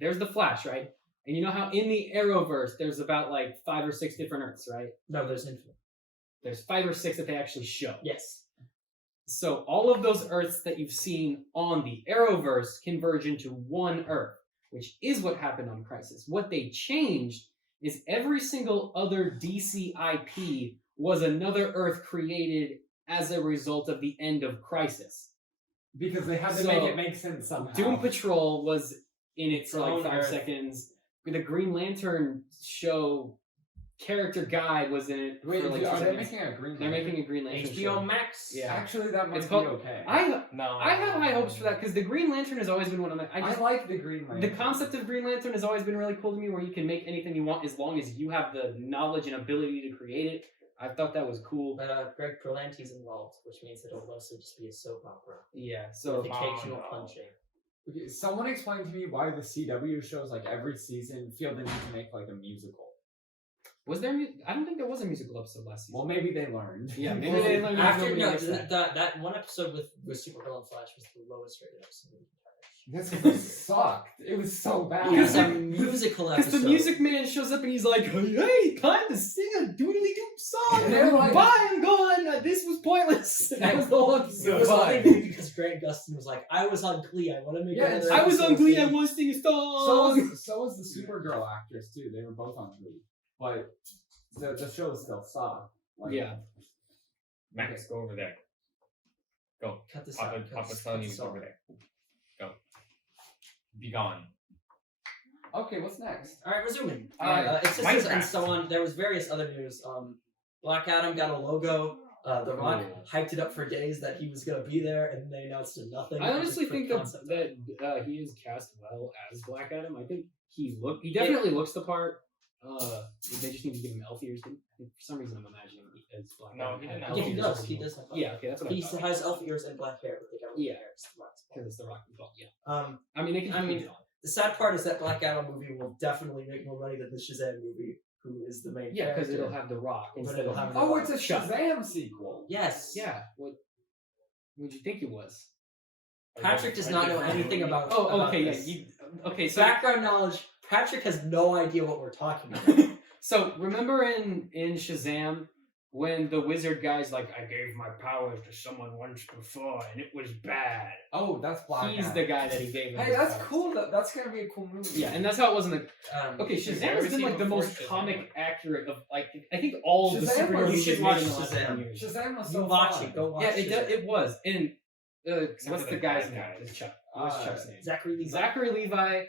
there's the Flash, right? And you know how in the Arrowverse there's about like 5 or 6 different Earths, right? No, there's Infinite. There's 5 or 6 that they actually show. Yes. So all of those Earths that you've seen on the Arrowverse converge into one Earth, which is what happened on Crisis. What they changed is every single other DC IP was another Earth created as a result of the end of Crisis. Because they had to So, make it make sense somehow. Doom Patrol was in it for like Own 5 Earth. seconds. The Green Lantern show character guy was in it Wait, for like dude, 2 are they seconds. making a Green? They're Lantern? making a Green Lantern HBO show. Max. Yeah. Actually, that might It's be called- okay. No. I have high hopes for that because the Green Lantern has always been one of my. I like the Green Lantern. The concept of Green Lantern has always been really cool to me, where you can make anything you want as long as you have the knowledge and ability to create it. I thought that was cool. But Greg Berlanti's involved, which means it'll mostly just be a soap opera Yeah. So with occasional no. punching. Okay, someone explain to me why the CW shows like every season feel the need to make like a musical. was there? I don't think there was a musical episode last season. Well, maybe they learned. Yeah, maybe Well, they learned after nobody no, likes that. that one episode with Supergirl and Flash was the lowest rated episode. of the entire That's because it sucked. It was so bad. show. It was a musical Because episode. the Music Man shows up and he's like, "Hey, time to sing a doodly doo song." And they're like- "Bye, I'm gone. This was pointless." That was the whole It episode. was Why? only because Grant Gustin was like, "I was on Glee. I want to make Yeah, another I was on episode Glee. I thing." want to sing a song. So was the Supergirl actress too. They were both on Glee, but the show still sucked. Like, Yeah. Max, go over there. Go. Cut this out. Papa's telling you to go over there. Go. Be gone. Okay, what's next? All right, resuming. Alright, It's just Minecraft. and so on. There was various other news. Black Adam got a logo. The Rock Cool. hyped it up for days that he was gonna be there, and then they announced nothing. I honestly Just think quick that concept. that he is cast well as Black Adam. I think he definitely looks the part. They just need to give him elf ears. For some reason, I'm imagining he as Black No, Adam. he had didn't elf Yeah, he ears does. as He well. does. Have Yeah, okay, that's what He I thought. has elf ears and black hair. But they got Yeah. hair. It's the Rock's fault. Because it's the Rock as well. Yeah. Um, I mean, they can. I mean, The sad part is that Black Adam movie will definitely make more money than the Shazam movie, who is the main Yeah, because character. it'll have The Rock But instead it'll of have Oh, it's a Shut. Shazam sequel. Yes. Yeah. What'd you think it was? Patrick does not know anything about. Oh, about okay, this. okay. So Background knowledge. Patrick has no idea what we're talking about. So remember in Shazam when the wizard guy's like, I gave my powers to someone once before and it was bad. Oh, that's Black He's Adam. the guy that he gave him. Hey, his that's powers. cool. That's gonna be a cool movie. Yeah, and that's how it was in the. Okay, Have you Shazam ever has been seen like the before most Shazam? comic accurate of like I think all the Shazam superhero was- movies You should made watch in the last Shazam. 10 years. Shazam was You so watch fun. it. Go watch Yeah, Shazam. it was. And Except what's for the the guy's bad name? guy. It's Chuck. What's Chuck's name? Zachary Levi. Zachary Levi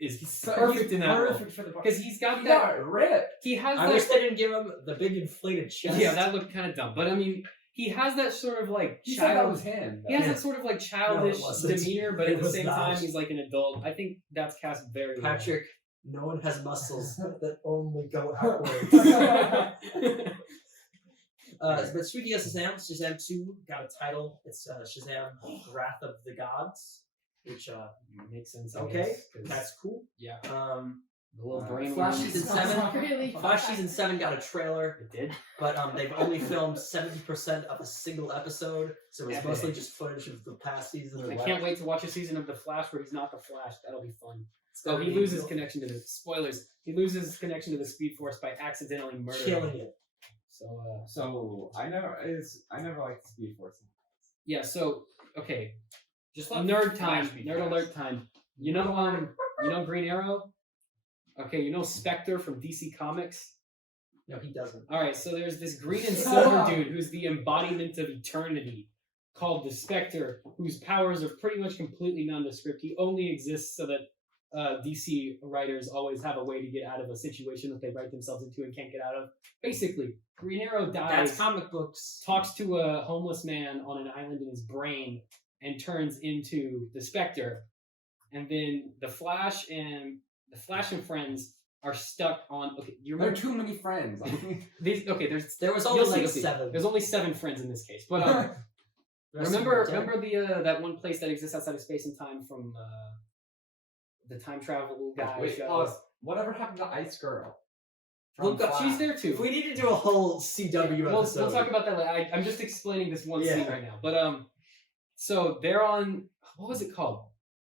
is He's perfect in that role perfect for the part. because he's got He that. got ripped. He has I that. wish they didn't give him the big inflated chest. Yeah, that looked kind of dumb. But I mean, he has that sort of like He said that child. was him. He has Yeah. that sort of like childish wasn't. demeanor, but It at the was same not. time, he's like an adult. I think that's cast very well. Patrick, no one has muscles that only go outwards. But speaking of Shazam, Shazam 2 got a title. It's Shazam Wrath of the Gods, which Makes sense. I okay, guess, 'cause, that's cool. yeah. The little brain Flash worms. season That's 7. really Flash season 7 got a trailer, It did. but they've only filmed 70% of a single episode, so it's Epic. mostly just footage of the past season. I can't wait to watch a season of The Flash where he's not the Flash. That'll be fun. It's Oh, gonna he be loses connection to the spoilers. He loses connection to the Speed Force by accidentally murdering. killing him. it. So So I never liked Speed Force. yeah. So okay, Just let nerd Flash time, be nerd fast. alert time. You know Green Arrow. Okay, you know Spectre from DC Comics. No, he doesn't. All right, so there's this green and silver dude who's the embodiment of eternity, called the Spectre, whose powers are pretty much completely nondescript. He only exists so that DC writers always have a way to get out of a situation that they write themselves into and can't get out of. Basically, Green Arrow dies, That's comic books. talks to a homeless man on an island in his brain, and turns into the Spectre. And then the Flash and friends are stuck on. Okay, you There are remember too many friends. these? Okay, There was only you'll see, like you'll see. 7. There's only 7 friends in this case, but The rest of them remember are dead. the that one place that exists outside of space and time from the time travel guy Wait, show? pause. Whatever happened to Ice Girl? From Look up, she's Flash? there too. If we need to do a whole CW we'll episode. talk about that later. I'm just explaining this one Yeah. scene right now. But so they're on. What was it called?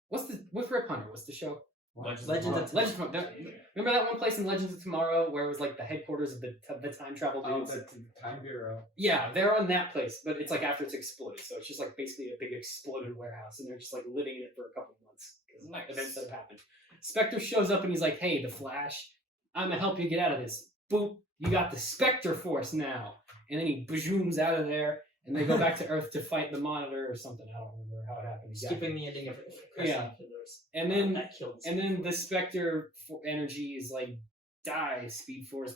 What's Rip Hunter? What's the show? Legends Legends of of Tomorrow. Remember that one place in Legends of Tomorrow where it was like the headquarters of the time travel Oh, dudes? the Time Bureau. Yeah, they're on that place, but it's like after it's exploded, so it's just like basically a big exploded warehouse, and they're just like living in it for a couple of months because Nice. events that have happened. Spectre shows up and he's like, "Hey, the Flash, I'm gonna help you get out of this. Boop, you got the Spectre Force now." And then he zooms out of there, and they go back to Earth to fight the Monitor or something. I don't remember how it happened. Exactly. Skipping the ending of Yeah. Killers. And then that killed and then the Spectre energy is like dies, Speed Force,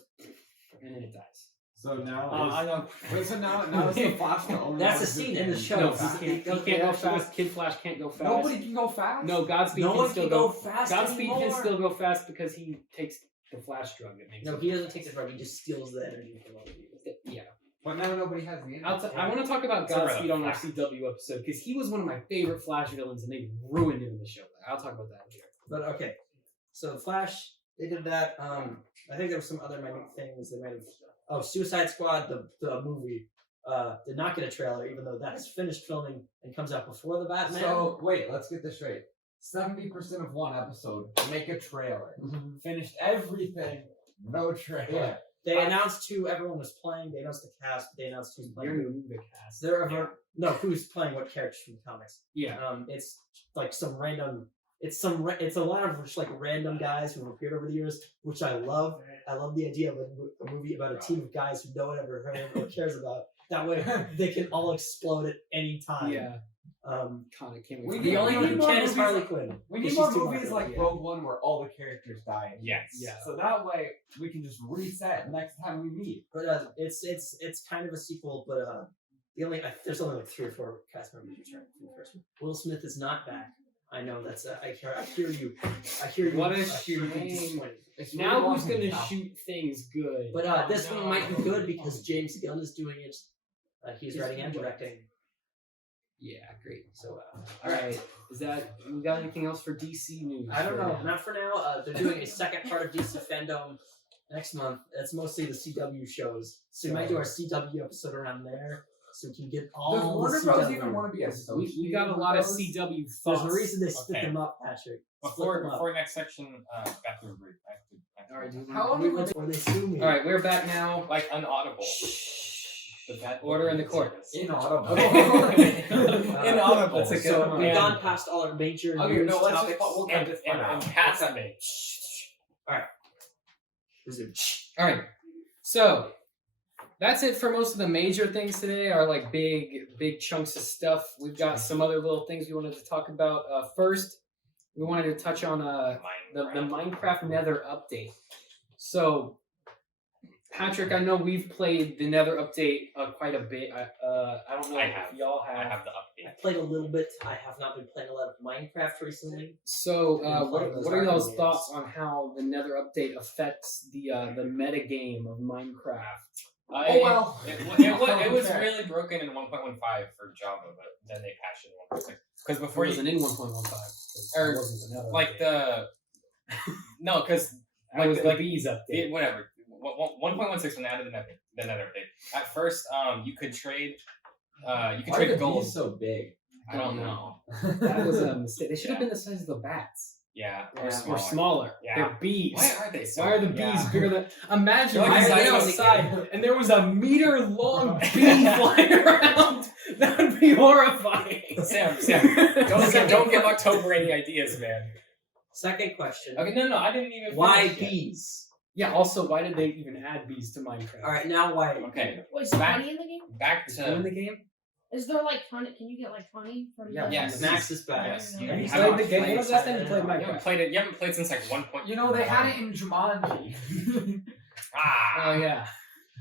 and then it dies. So now, I know. wait, so now is the Flash the only That's one a who scene can in the show. No, Fast. he can't go fast. Kid Flash can't go fast. Nobody can go fast. No, Godspeed No can one still can go fast Godspeed anymore. can still go fast because he takes the Flash drug. That makes No, him he doesn't take the drug. He just steals the energy from other people. Yeah. But now nobody has the energy. I want to talk about Sorry, Godspeed on our Flash. CW episode because he was one of my favorite Flash villains and they ruined him in the show. I'll talk about that later. But okay, so the Flash, they did that. I think there were some other minute things they might have. Oh, Suicide Squad, the movie, did not get a trailer, even though that is finished filming and comes out before the Batman. So wait, let's get this straight. 70% of one episode, make a trailer. Finished everything, no trailer. yeah, they announced who everyone was playing. They announced the cast. They announced who's You're playing. new to the cast. There are no who's playing what characters from the comics. Yeah. It's like some random. It's a lot of just like random guys who've appeared over the years, which I love. I love the idea of a movie about a team of guys who no one ever heard or cares about. That way, they can all explode at any time. Yeah. Um, God, I can't We wait. the need- only one who more can is movies Harley like- Quinn. We because need she's more too movies hard. like yeah. Rogue One where all the characters die. Yes. Yeah. So that way we can just reset next time we meet. But it's kind of a sequel. But there's only like 3 or 4 cast members returning from the first one. Will Smith is not back. I know that's I hear you. I hear you. What a I hear you shame. disappointed. It's Now really who's awesome gonna now. shoot things good? But this no. one might be good because James Gunn is doing it. He's He's writing and doing what? directing. Yeah, great. So All right, is that we got anything else for DC news? I don't right know. now? Not for now. They're doing a second part of DC Fandom next month. It's mostly the CW shows. So we might do our CW episode around there, so we can get all Does the Warner CW. Bros. Even want to be associated? We got a lot of CW There's thoughts. a reason they split Okay. them up, Patrick. Before next section, back to the brief. All right, dude. How long We have went where they sue me. All right, we're back now. Like unaudible. But that Order in the court. Inaudible. Inaudible. That's a good So one. we've And- gone past all our major Okay, news no, let's just topics. we'll And, cut this and, part and out. cats at me. Resume. All right, so that's it for most of the major things today. Are like big chunks of stuff. We've got some other little things we wanted to talk about. First, we wanted to touch on the Minecraft Nether update. So, Patrick, I know we've played the Nether update quite a bit. I don't know I if have. y'all I have. have the I update. played a little bit. I have not been playing a lot of Minecraft recently. So, Been playing those what are y'all's arcade thoughts games. on how the Nether update affects the meta game of Minecraft? Oh well. It was really broken in 1.15 for Java, but then they patched it in 1.6. Because Or before was you, it in 1.15? Or, It wasn't the Nether like update. no, because That was the like, bees update. whatever. 1.16 when they added the Nether update. At first, you could trade. You could Why are trade the gold. bees so big? I don't know. That was a mistake. They should have been the size of the bats. Yeah, Yeah. Or smaller. Yeah. They're bees. Why are they so? Why are the bees yeah. bigger than? Imagine They're like if the I went size of a outside and there was a meter-long bee flying around. That would be horrifying. Sam, don't give October any ideas, man. Second question. Okay, no, I didn't even. Why finish yet. bees? Yeah. Also, why did they even add bees to Minecraft? All right, now why? Okay, Wait, is there Back- honey in the game? back Is it in the to game? Is there like honey? Can you get like honey from Yeah, the yes. Max is back. Yes, you- Have you you played haven't the game? played When was the last time you played Spiderman. You haven't Minecraft? played it. You haven't played since like 1. You know, they had it in Jumanji. Oh yeah,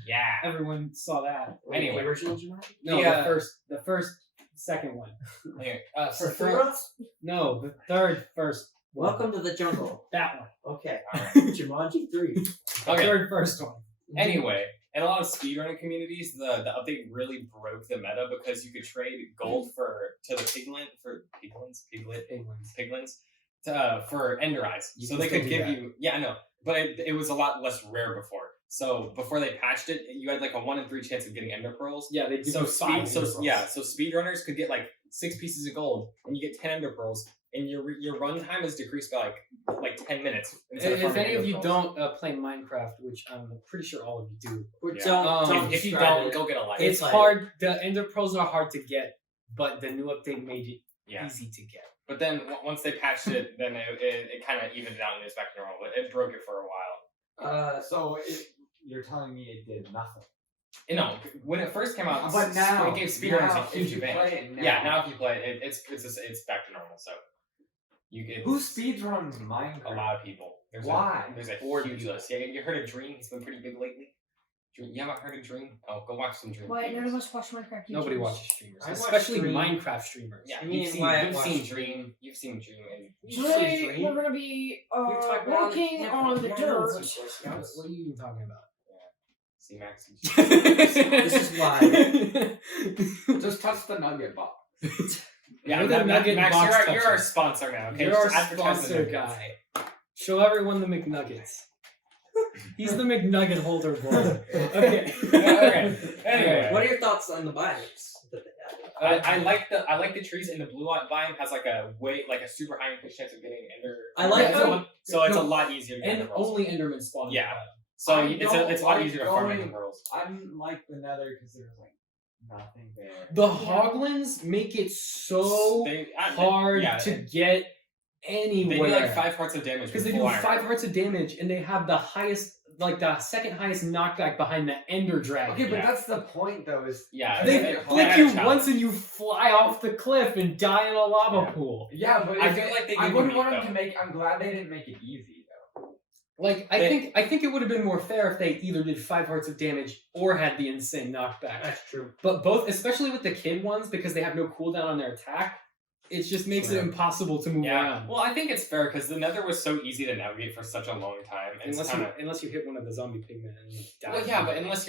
Yeah. everyone saw that. Anyway. The original Jumanji? No, Yeah. the first, second one. Anyway, No, the first one. Welcome to the jungle. That one. Okay. alright. Jumanji 3. The Okay. third first one. Anyway, in a lot of speedrunning communities, the update really broke the meta because you could trade gold to the piglins for ender eyes. You So can they still could do give that. you I know, but it was a lot less rare before. So before they patched it, you had like a 1 in 3 chance of getting ender pearls. Yeah, they give So you five. so minerals. speedrunners could get like 6 pieces of gold, and you get 10 ender pearls, and your run time is decreased by like 10 minutes. instead If farming any of ender you pearls. don't play Minecraft, which I'm pretty sure all of you do, Yeah. Don't If you describe don't, it. go get a life. it's like- hard. The ender pearls are hard to get, but the new update made it Yeah. easy to get. But then once they patched it, then it kind of evened it out and it's back to normal. It broke it for a while. So you're telling me it did nothing. You know, when it first came out, But now, it gave speedrunners now, a huge if you advantage. play it now, Yeah, now if you play it, it's back to normal. So you get who speedruns Minecraft? a lot of people. There's Why? There's a Or huge people. list. Yeah, you heard of Dream? He's been pretty big lately. Dream, you haven't heard of Dream? Oh, go watch some Dream. Wait, none videos. of us watch Minecraft. Nobody YouTubers. watches streamers, I watch especially Dream. Minecraft streamers. Yeah, I mean, you've why I seen watch Dream. You've seen Dream. And Today we're gonna be walking on the dirt. What are you even talking about? see Max. This is why. Just touch the nugget box. Yeah, You're the nugget Max, box you're our toucher. sponsor now. Okay, You're Just our advertise the sponsor nuggets. guy. Show everyone the McNuggets. He's the McNugget holder boy. Okay. Okay. Anyway, What are your thoughts on the biomes that they added? I like the trees, and the blue light biome has like a super high increased chance of getting ender. I like ender them. pearls, so it's a No, lot easier to get And ender pearls. only Enderman spawn. Yeah. So I it's don't a lot like easier to farm going- ender pearls. I didn't like the Nether because there was like nothing there. The Hoglins make it so hard yeah, to get They anywhere. do like 5 hearts of damage because with they do full iron. 5 hearts of damage, and they have the highest, like the second highest knockback behind the Ender Dragon. Okay, but Yeah. that's the point though. Is Yeah, They it's- flick it's you a challenge. once and you fly off the cliff and die in a lava Yeah. pool. yeah, but I if feel it- like they I give wouldn't you want meat, them to though. make. I'm glad they didn't make it easy though. Like I think it would have been more fair if they either did 5 hearts of damage or had the insane knockback. That's true. But both, especially with the kid ones, because they have no cooldown on their attack, it just makes it Right. impossible to move Yeah, around. well, I think it's fair because the Nether was so easy to navigate for such a long time. It's Unless you hit one of the zombie pigmen and you die. well, yeah, but unless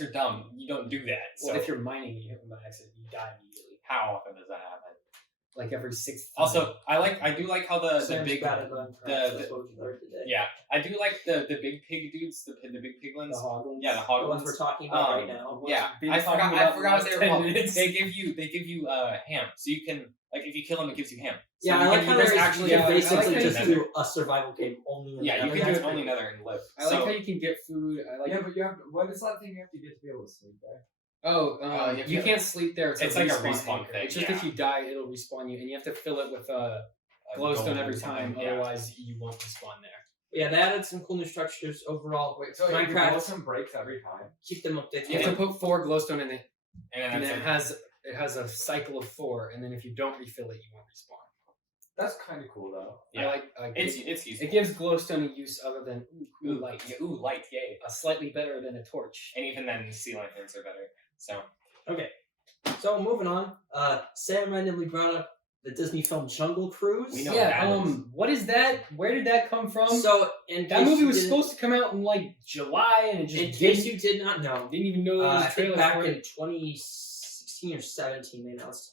you're dumb, you don't do that. So Well, if you're mining and you hit one by accident, you die immediately. How often does that happen? Like every 6th. Also, I do like how the Sam's big bad at Minecraft, that's what we learned today. yeah, I do like the big pig dudes, the big piglins. The hoglins. Yeah, the The hoglins. ones we're talking about right now. Yeah, Been I talking forgot about what they were 10 called. minutes. They give you ham, so you can like if you kill them, it gives you ham. So Yeah, you I like can, how there's there's actually yeah, I like basically how just you do a survival game only in yeah, you Nether. can do That's it only pretty Nether and live. I like So how you can get food. I like. Yeah, but you have. What is that thing you have to get to be able to sleep there? Oh, you you can't sleep there. it's like a respawn anchor. thing, It's just yeah. if you die, it'll respawn you, and you have to fill it with glowstone gold every or something, time. yeah. Otherwise, you won't respawn there. Yeah, they added some cool new structures overall. Wait, so Minecraft- Minecraft breaks every time. Keep them updated. You have to put 4 glowstone in it, and and then then it has a cycle of 4, and then if you don't refill it, you won't respawn. That's kind of cool though. Yeah. I like it's useful. it gives glowstone a use other than ooh, light. Yeah, ooh, light, yay. Slightly better than a torch. And even then, sea lanterns are better. So Okay. So moving on. Sam randomly brought up the Disney film Jungle Cruise. We know Yeah. that is. What is that? Where did that come from? So in that case movie you was didn't- supposed to come out in like July, and it just In case you did not know, didn't even know there was I a think trailer back for in it. 2016 or 17 they announced.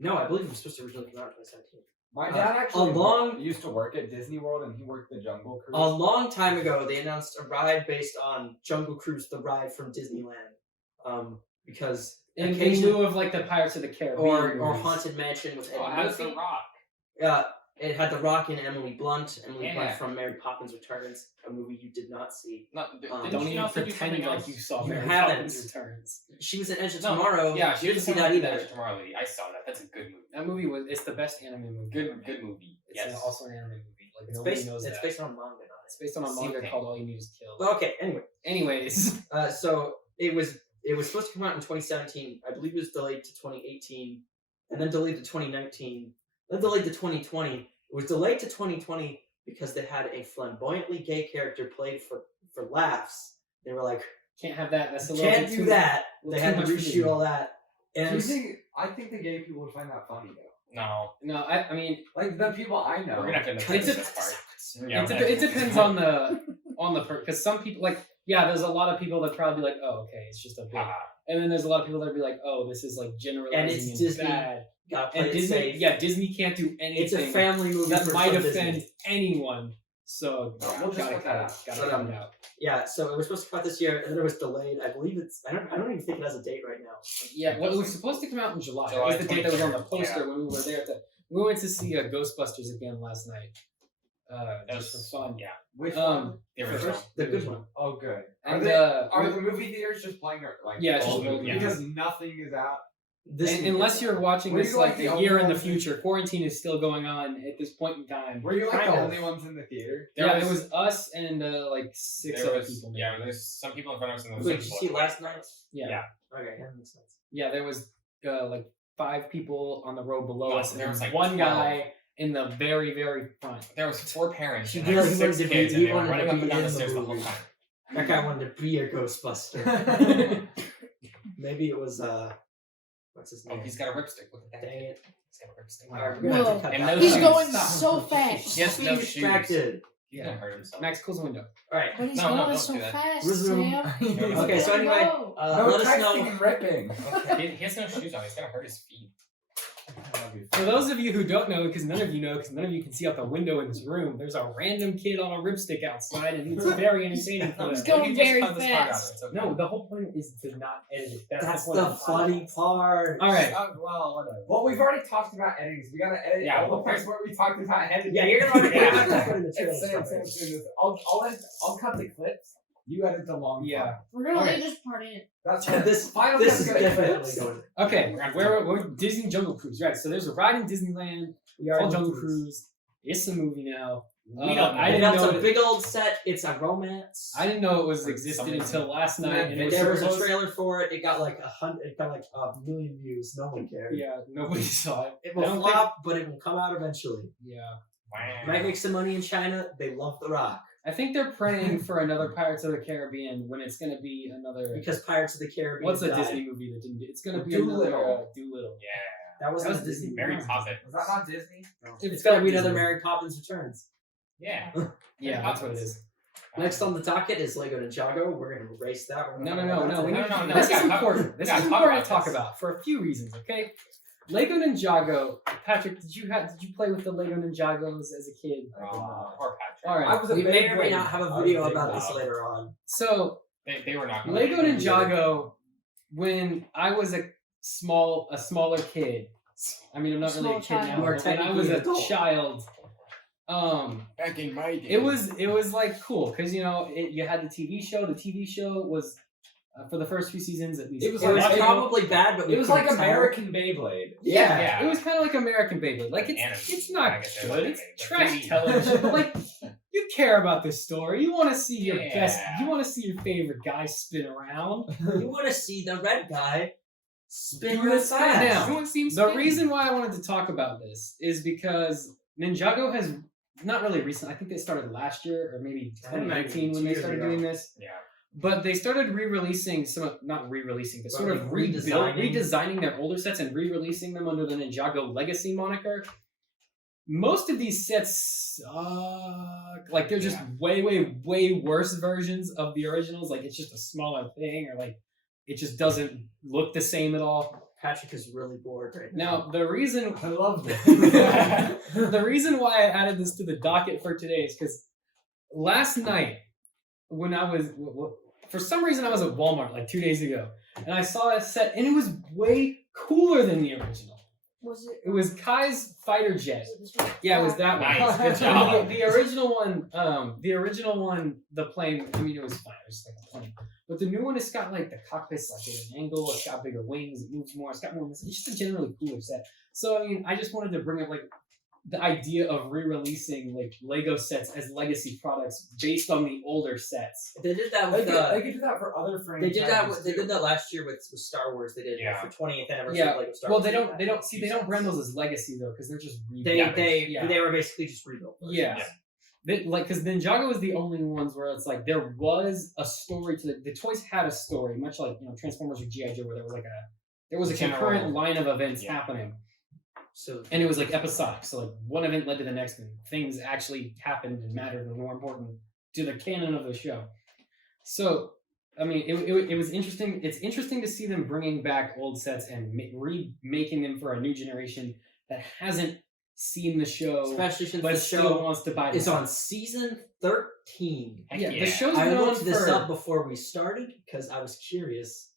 No, I believe it was supposed to originally come out in 2017. My dad actually long- used to work at Disney World, and he worked the Jungle Cruise. A long time ago, they announced a ride based on Jungle Cruise, the ride from Disneyland. Because In occasionally, lieu of like the Pirates of the Caribbean or movies. Haunted Mansion with Oh, Eddie how's The Murphy. Rock? It had The Rock and Emily Blunt. Emily Yeah. Blunt from Mary Poppins Returns, a movie you did not see. Not, Don't didn't Don't she even also do pretend something like else? you saw You Mary haven't. Poppins Returns. She was in Edge of No, Tomorrow. Yeah, you didn't see that either. Tomorrow. I saw that. That's a good movie. That movie it's the best anime movie. Good movie. It's Yes. also an anime movie. Like It's nobody based. knows It's that. based on a manga. Not It's based on a Same manga thing. called All You Need Is Kill. But okay. Anyway, Anyways, so it was supposed to come out in 2017. I believe it was delayed to 2018, and then delayed to 2019, then delayed to 2020. It was delayed to 2020 because they had a flamboyantly gay character played for laughs. They were like, can't have that. That's a little can't bit do too that. little They too had to much for reshoot you. all that. Do And you think? I think the gay people would find that funny though. No. No, I mean, Like the people I know. We're gonna have to It's fix a- this part. Yeah, it depends on the because some people like there's a lot of people that probably be like, oh, okay, it's just a bit, and then there's a lot of people that be like, oh, this is like generalizing And it's Disney. bad. gotta play And it Disney, safe. yeah, Disney can't do It's a anything family movie that for might some offend Disney. anyone. So We'll just gotta look that up. gotta But, cut it out. Yeah, so it was supposed to come out this year, and then it was delayed. I believe it's. I don't even think it has a date right now. Yeah, well, it was supposed to come out in July. July That was the date that was on the 23rd, poster yeah. when we were there. We went to see Ghostbusters again last night. That Just was for fun. Yeah. Which The one? original. The good one. Oh, good. And Are the movie theaters just playing like Yeah, it's all just the movie movies? theaters. Because nothing is out. This and unless you're watching Were this you like like a the year in only the one- future, quarantine is still going on at this point in time. Were you like Kind the of. only ones in the theater? It was us and like 6 There other was, people. yeah, there's some people in front of us and there's Wait, some did you people see at last the back. night? Yeah. Yeah. Okay, that makes sense. Yeah, there was like 5 people on the row below No, us, and there was, like, one 12. guy in the very, very front. There was 4 parents She and did like like 6 wanted to be- kids he and they were wanted to running up be and down in the the stairs the whole movie. time. That guy wanted to be a Ghostbuster. Maybe it was what's his Oh, name? he's got a ripstick. Look at that. Dang it! He's got a ripstick. Alright, we're gonna have to Whoa. cut And that. those He's shoes. going Stop. so fast. Yes, Be no shoes. distracted. He's gonna hurt himself. Max, close the window. All right. But he's No, no, going don't so do that. fast, Resume. Sam. Okay, so anyway, Go. No let us texting know. and ripping. He has no shoes on. He's gonna hurt his feet. For those of you who don't know, because none of you know, because none of you can see out the window in this room, there's a random kid on a ripstick outside, and it's very entertaining for He's them. going You just very cut this part out, fast. it's okay. No, the whole point is to not edit it. That's point the of funny podcast. part. All right. Well, whatever. Well, we've already talked about editing, so we gotta edit Yeah, all the well, parts where we talked about editing. Yeah, you're gonna Yeah. want to put in the It's- trailer. I'll cut the clips. You edit the long Yeah. part. We're gonna Okay. leave this part in. That's This final this cut's is gonna definitely clips. going. Okay, we're Disney Jungle Cruise, right? So there's a ride in Disneyland. We It's are called Jungle Cruise. It's a movie now. We don't know. I And didn't that's know a it, big old set. It's a romance. I didn't know it was For existed some reason. until last night. And it There was a supposed- trailer for it. It got like 100. It got like 1,000,000 views. No one cared. Yeah, nobody saw it. It I will don't flop, but it will come out eventually. Yeah. Might make some money in China. They love The Rock I think they're praying for another Pirates of the Caribbean when it's going to be another. because Pirates of the Caribbean. What's a died. Disney movie that didn't? It's going to be Doolittle. another Doolittle. Yeah. That wasn't That was a Disney. Mary movie. Poppins. Was that not Disney? It's got to be Disney. another Mary Poppins Returns. Yeah. Yeah, that's what it is. Next on the docket is Lego Ninjago. We're gonna erase that. We're No, gonna no, talk no, about no. that We today. need, no, this we is gotta talk- important. This we gotta is talk important about to talk this. about for a few reasons. Okay. Lego Ninjago. Patrick, did you play with the Lego Ninjagos as a kid? Or Patrick. All right. I was a We may big or may boy. not have a I was video big about boy. this later on. So They were not. Lego Ninjago. When I was a smaller kid. I mean, I'm not really a Small kid child. now. You are But when I was technically a an adult. child, Back in my day. it was like cool because you know you had the TV show. The TV show was for the first few seasons at least. It was It was like- probably bad, but we It was like couldn't tell. American Beyblade. Yeah, it was kind of like American Beyblade. Like An anime. it's not I guess it was good. anime, It's but trash 3D. television. But like you care about the story. You want to see your Yeah. best. You want to see your favorite guy spin around. You want to see the red guy spin Do real this fast. now. Everyone seems The reason why I wanted to talk about this is because Ninjago has not really recent. I think they started last year or maybe I think maybe 2019 when 2 they years started ago. doing this. Yeah. But they started re-releasing not re-releasing, but But sort of like redesigning their older sets and re-releasing them under the Ninjago Legacy moniker. Most of these sets suck. Like they're just way worse versions of the originals. Like it's just a smaller thing, or like it just doesn't look the same at all. Patrick is really bored right now. Now the reason I loved it. the reason why I added this to the docket for today is because last night, when I was, for some reason, I was at Walmart like 2 days ago, and I saw a set, and it was way cooler than the original. Was it? It was Kai's fighter jet. Was it this one? Yeah, it was that one. Nice, good job. The original one, the plane. I mean, it was fine. It was just like a plane. But the new one, it's got like the cockpit's like at an angle. It's got bigger wings. It moves more. It's got more. It's just a generally cooler set. So I mean, I just wanted to bring up like the idea of re-releasing like Lego sets as legacy products based on the older sets. They did that They with. could do that for other They franchises. did that. They too. did that last year with Star Wars. They did Yeah. for 20th anniversary. Yeah. Of Lego Star Well, Wars. they don't brand those as legacy though because they're just They yeah. they were basically just rebuilt. versions. Yeah. Yeah. Like, because Ninjago is the only ones where it's like there was a story to the toys had a story, much like Transformers or GI Joe, where there was a General- concurrent line of events Yeah. happening, So and it was like episodic. So like one event led to the next, and things actually happened and mattered and were more important to the canon of the show. So I mean, it was interesting. It's interesting to see them bringing back old sets and remaking them for a new generation that hasn't seen the show, especially since but the still show wants to buy. is the on set. season 13. Heck Yeah, yeah. the show's I been on looked this for. up before we started because I was curious.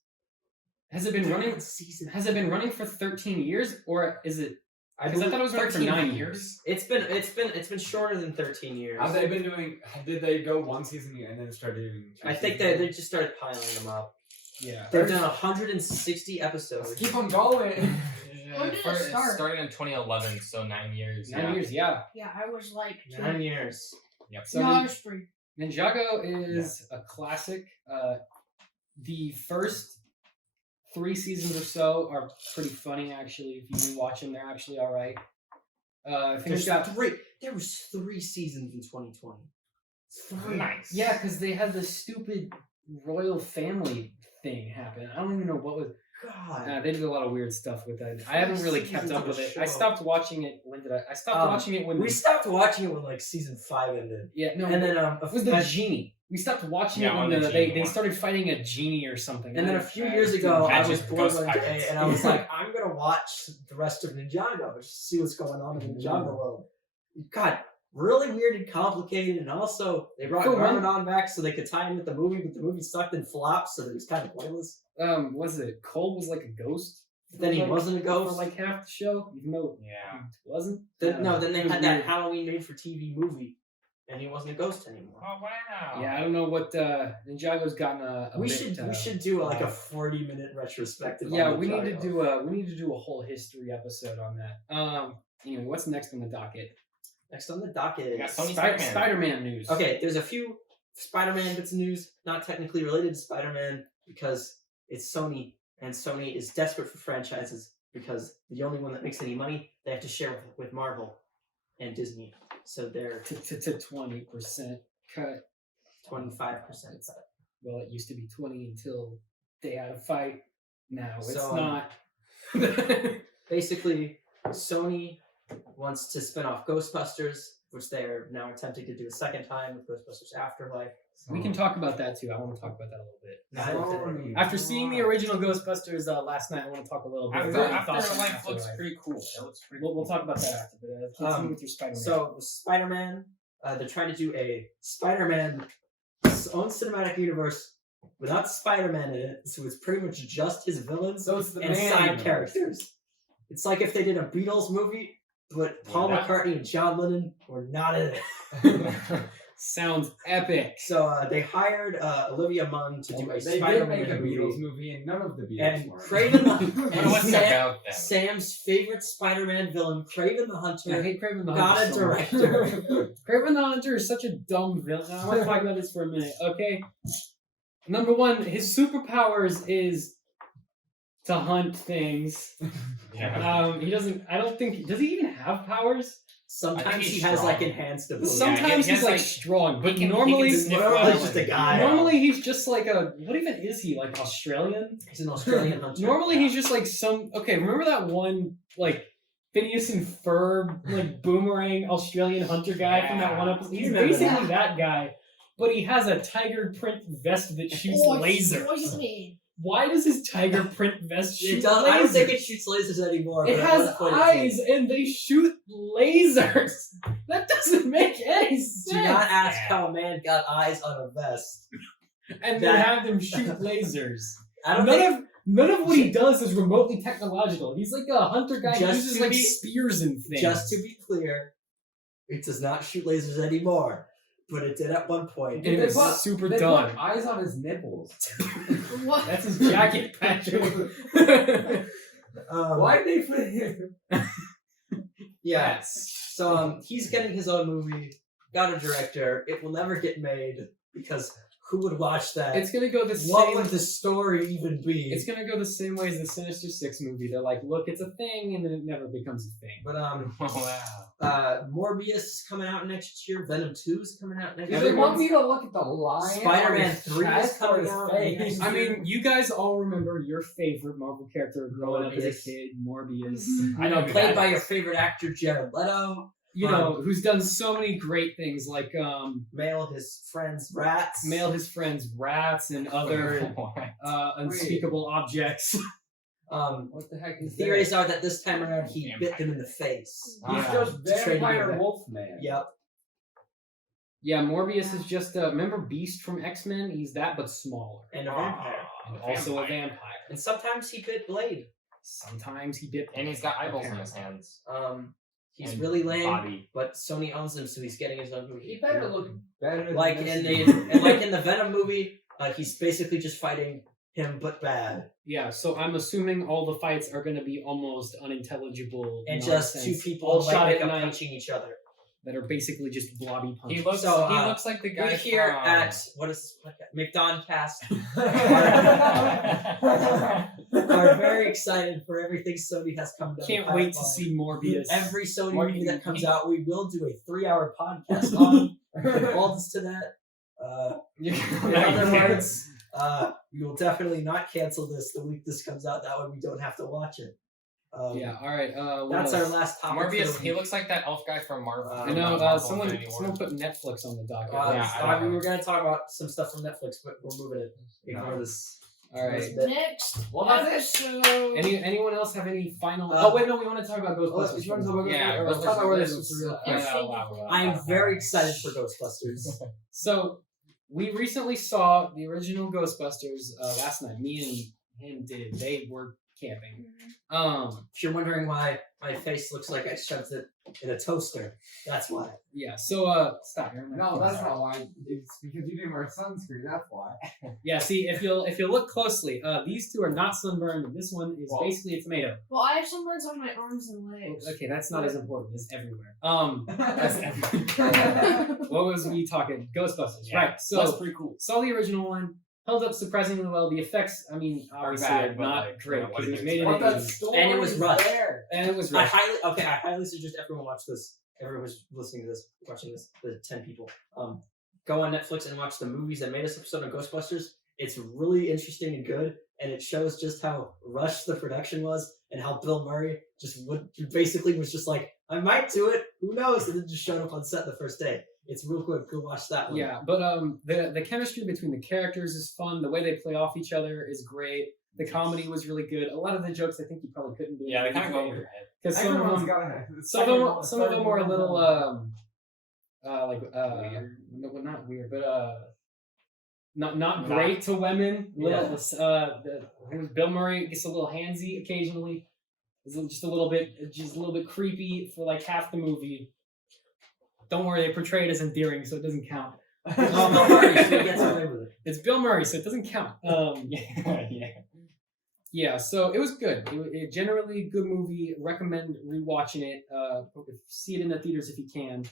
Has it been running? Season. Has it been running for 13 years, or is it? I Because I thought it was running for 13 9 years. It's been shorter than 13 years. Have they been doing? Did they go one season and then start doing? I think they just started piling them up. Yeah. They've done 160 episodes. Keep on going. When did it start? started in 2011, so 9 years. 9 years, yeah. Yeah, I was like 9 years. Yep. So no, I was 3. Ninjago is a classic. The first 3 seasons or so are pretty funny, actually. If you rewatch them, they're actually all right. I think it's got There was 3 seasons in 2020. 3. Nice. yeah, because they had this stupid royal family thing happen. I don't even know what was. God. They did a lot of weird stuff with that. I haven't really kept up with it. I stopped watching it. When did I? I stopped watching it when We stopped watching it when like season 5 ended. Yeah, no. And then it was the genie. We stopped watching Yeah, it on when the they genie one. started fighting a genie or something. And then a few years ago, I was Magic bored Ghost one day, Pirates. and I was like, I'm gonna watch the rest of Ninjago, just to see what's going on in the Ninjago world. God, really weird and complicated, and also they brought For one- Garmadon back so they could tie in with the movie, but the movie sucked and flopped, so it was kind of pointless. was it Cole was like a ghost? But then he for, like, wasn't a for ghost. like half the show, even though Yeah. he wasn't. Then they it was had that weird. Halloween made for TV movie, and he wasn't a ghost anymore. Oh wow. Yeah, I don't know what Ninjago's gotten a we bit, should do like a 40-minute retrospective. yeah, on we need to Ninjago. do a whole history episode on that. Anyway, what's next on the docket? Next on the docket We got is Sony Spider-Man. Spider-Man news. Okay, there's a few Spider-Man bits of news, not technically related to Spider-Man because it's Sony, and Sony is desperate for franchises because the only one that makes any money they have to share with Marvel and Disney. So they're To 20% cut. 25% cut. Well, it used to be 20 until they had a fight. Now it's So, not. Basically, Sony wants to spin off Ghostbusters, which they are now attempting to do a second time with Ghostbusters Afterlife. We can talk about that too. I want to talk about that a little bit. Sony. After seeing the original Ghostbusters last night, I want to talk a little bit about my thoughts on Afterlife looks Afterlife. pretty cool. It looks pretty We'll talk about that after. But continue with your Spider-Man. So Spider-Man, they're trying to do a Spider-Man own cinematic universe without Spider-Man in it, so it's pretty much just his villains So it's the and man side universe. characters. It's like if they did a Beatles movie, but Paul that- McCartney and John Lennon were not in it. Sounds epic. So they hired Olivia Munn to do a They did Spider-Man make a movie. Beatles movie, and none of the Beatles And were. Craven the What was it about them? Sam's favorite Spider-Man villain, Craven the I Hunter, hate Craven the got Hunter. a so much. director. Craven the Hunter is such a dumb villain. I want to talk about this for a minute, okay? Number one, his superpowers is to hunt things. Yeah. He doesn't. I don't think. Does he even have powers? I think Sometimes he's he has strong. like enhanced ability. Sometimes he he's has, like like- strong, but he can normally, sniff Normally blood he's just a when- guy. normally he's just like a. What even is he? Like Australian? He's an Australian hunter. Normally he's just like some. Okay, remember that one like Phineas and Ferb like boomerang Australian hunter guy from that one episode? He's Remember basically that. that guy, but he has a tiger print vest that shoots lasers. Poison. Why does his tiger print vest shoot It does, lasers? I don't think it shoots lasers anymore. It but at has one point it eyes did. and they shoot lasers. That doesn't make any sense. Do not ask Yeah. how a man got eyes on a vest. And then that- have them shoot lasers. I don't think None of what he does is remotely technological. He's like a hunter guy who Just uses to like be- spears and things. just to be clear, it does not shoot lasers anymore. But it did at one point. and They it's put- super They dumb. put eyes on his nipples. What? That's his jacket, Patrick. Why'd they put him? Yeah. So he's getting his own movie, got a director. It will never get made because who would watch that? It's gonna go the What same. would the story even be? It's gonna go the same way as the Sinister Six movie. They're like, look, it's a thing, and then it never becomes a thing. But Wow. Morbius is coming out next year. Venom 2 is coming out next Do year. they want me to look at the line? Spider-Man on his 3 is chest or coming his out face? next I mean, you guys all remember your favorite Marvel character growing up as Morbius. a kid, Morbius. Mhm. I know, who Played that by is. your favorite actor Jared Leto. You know, who's done so many great things, like Mail his friends rats. mail his friends rats and other unspeakable objects. What the heck is Theories are that this time around he bit them in the face. He's Ah, just to trade Vampire you Wolfman. Yep. Yeah, Morbius is just remember Beast from X-Men? He's that, but smaller. And a vampire. And also a vampire. And sometimes he bit Blade. Sometimes he dipped. And he's got eyeballs in his hands. He's And really lame, body. but Sony owns him, so he's getting his own movie. He better look better than like this. in the Venom movie. He's basically just fighting him, but bad, Yeah, so I'm assuming all the fights are going to be almost unintelligible and just two nonsense, people all in white shot at makeup night punching each other. that are basically just blobby punches. He looks. So, he looks like the guy We here from, at what is this podcast? McDonCast are very excited for everything Sony has come down. Can't the wait to pipeline. see Morbius. Every Sony Morbius. movie that comes out. We will do a 3-hour podcast on. Hold us to that. In other words, we will definitely not cancel this the week this comes out. That way we don't have to watch it. Yeah, alright. That's our last topic. for Morbius. the He week. looks like that elf guy from Marvel. I I know, Marvel someone Infinity War. put Netflix on the docket. Yeah, I know. we were going to talk about some stuff from Netflix, but we're moving it. Ignore this. Alright. Next Well, that's it. episode. Anyone else have any final... Uh, oh, wait, no, we want to talk about Ghostbusters. you want to talk about Yeah, Ghostbusters? Let's talk about where this Let's was real real quick. quick. I am very excited for Ghostbusters. So, we recently saw the original Ghostbusters last night. Me and him did. They were camping. If you're wondering why my face looks like I shoved it in a toaster, that's why. Yeah, so, stop. You're in my No, face. that's not why. It's because you didn't wear sunscreen. That's why. Yeah, see, if you'll look closely, these two are not sunburned. This one is Well- basically a tomato. Well, I have sunburns on my arms and legs. Okay, that's not as important. It's everywhere. That's everywhere. What was we talking? Ghostbusters, Yeah, right? So that's pretty cool. saw the original one. Held up surprisingly well. The effects, I mean, obviously bad, are but, not like, great you know, what because it was did made you in But the that 80s. story And it was is rushed. there. And it was I rushed. highly suggest everyone watch this. Everyone who's listening to this, watching this, the 10 people, go on Netflix and watch the Movies That Made Us episode of Ghostbusters. It's really interesting and good, and it shows just how rushed the production was and how Bill Murray basically was just like, I might do it, who knows, and then just showed up on set the first day. It's real good. Go watch that one. Yeah, but the chemistry between the characters is fun. The way they play off each other is great. The comedy was really good. A lot of the jokes I think you probably couldn't do. Yeah, they kind of go over your head. because Everyone's got some of them were a little Weird. no, well, not weird, but not Not- great to women. Yeah. Bill Murray gets a little handsy occasionally. Is just a little bit creepy for like half the movie. Don't worry, they portray it as endearing, so it doesn't count. It's Bill Murray, so he gets away with it. It's Bill Murray, so it doesn't count. Yeah. So it was good. It generally good movie. Recommend rewatching it. See it in the theaters if you can,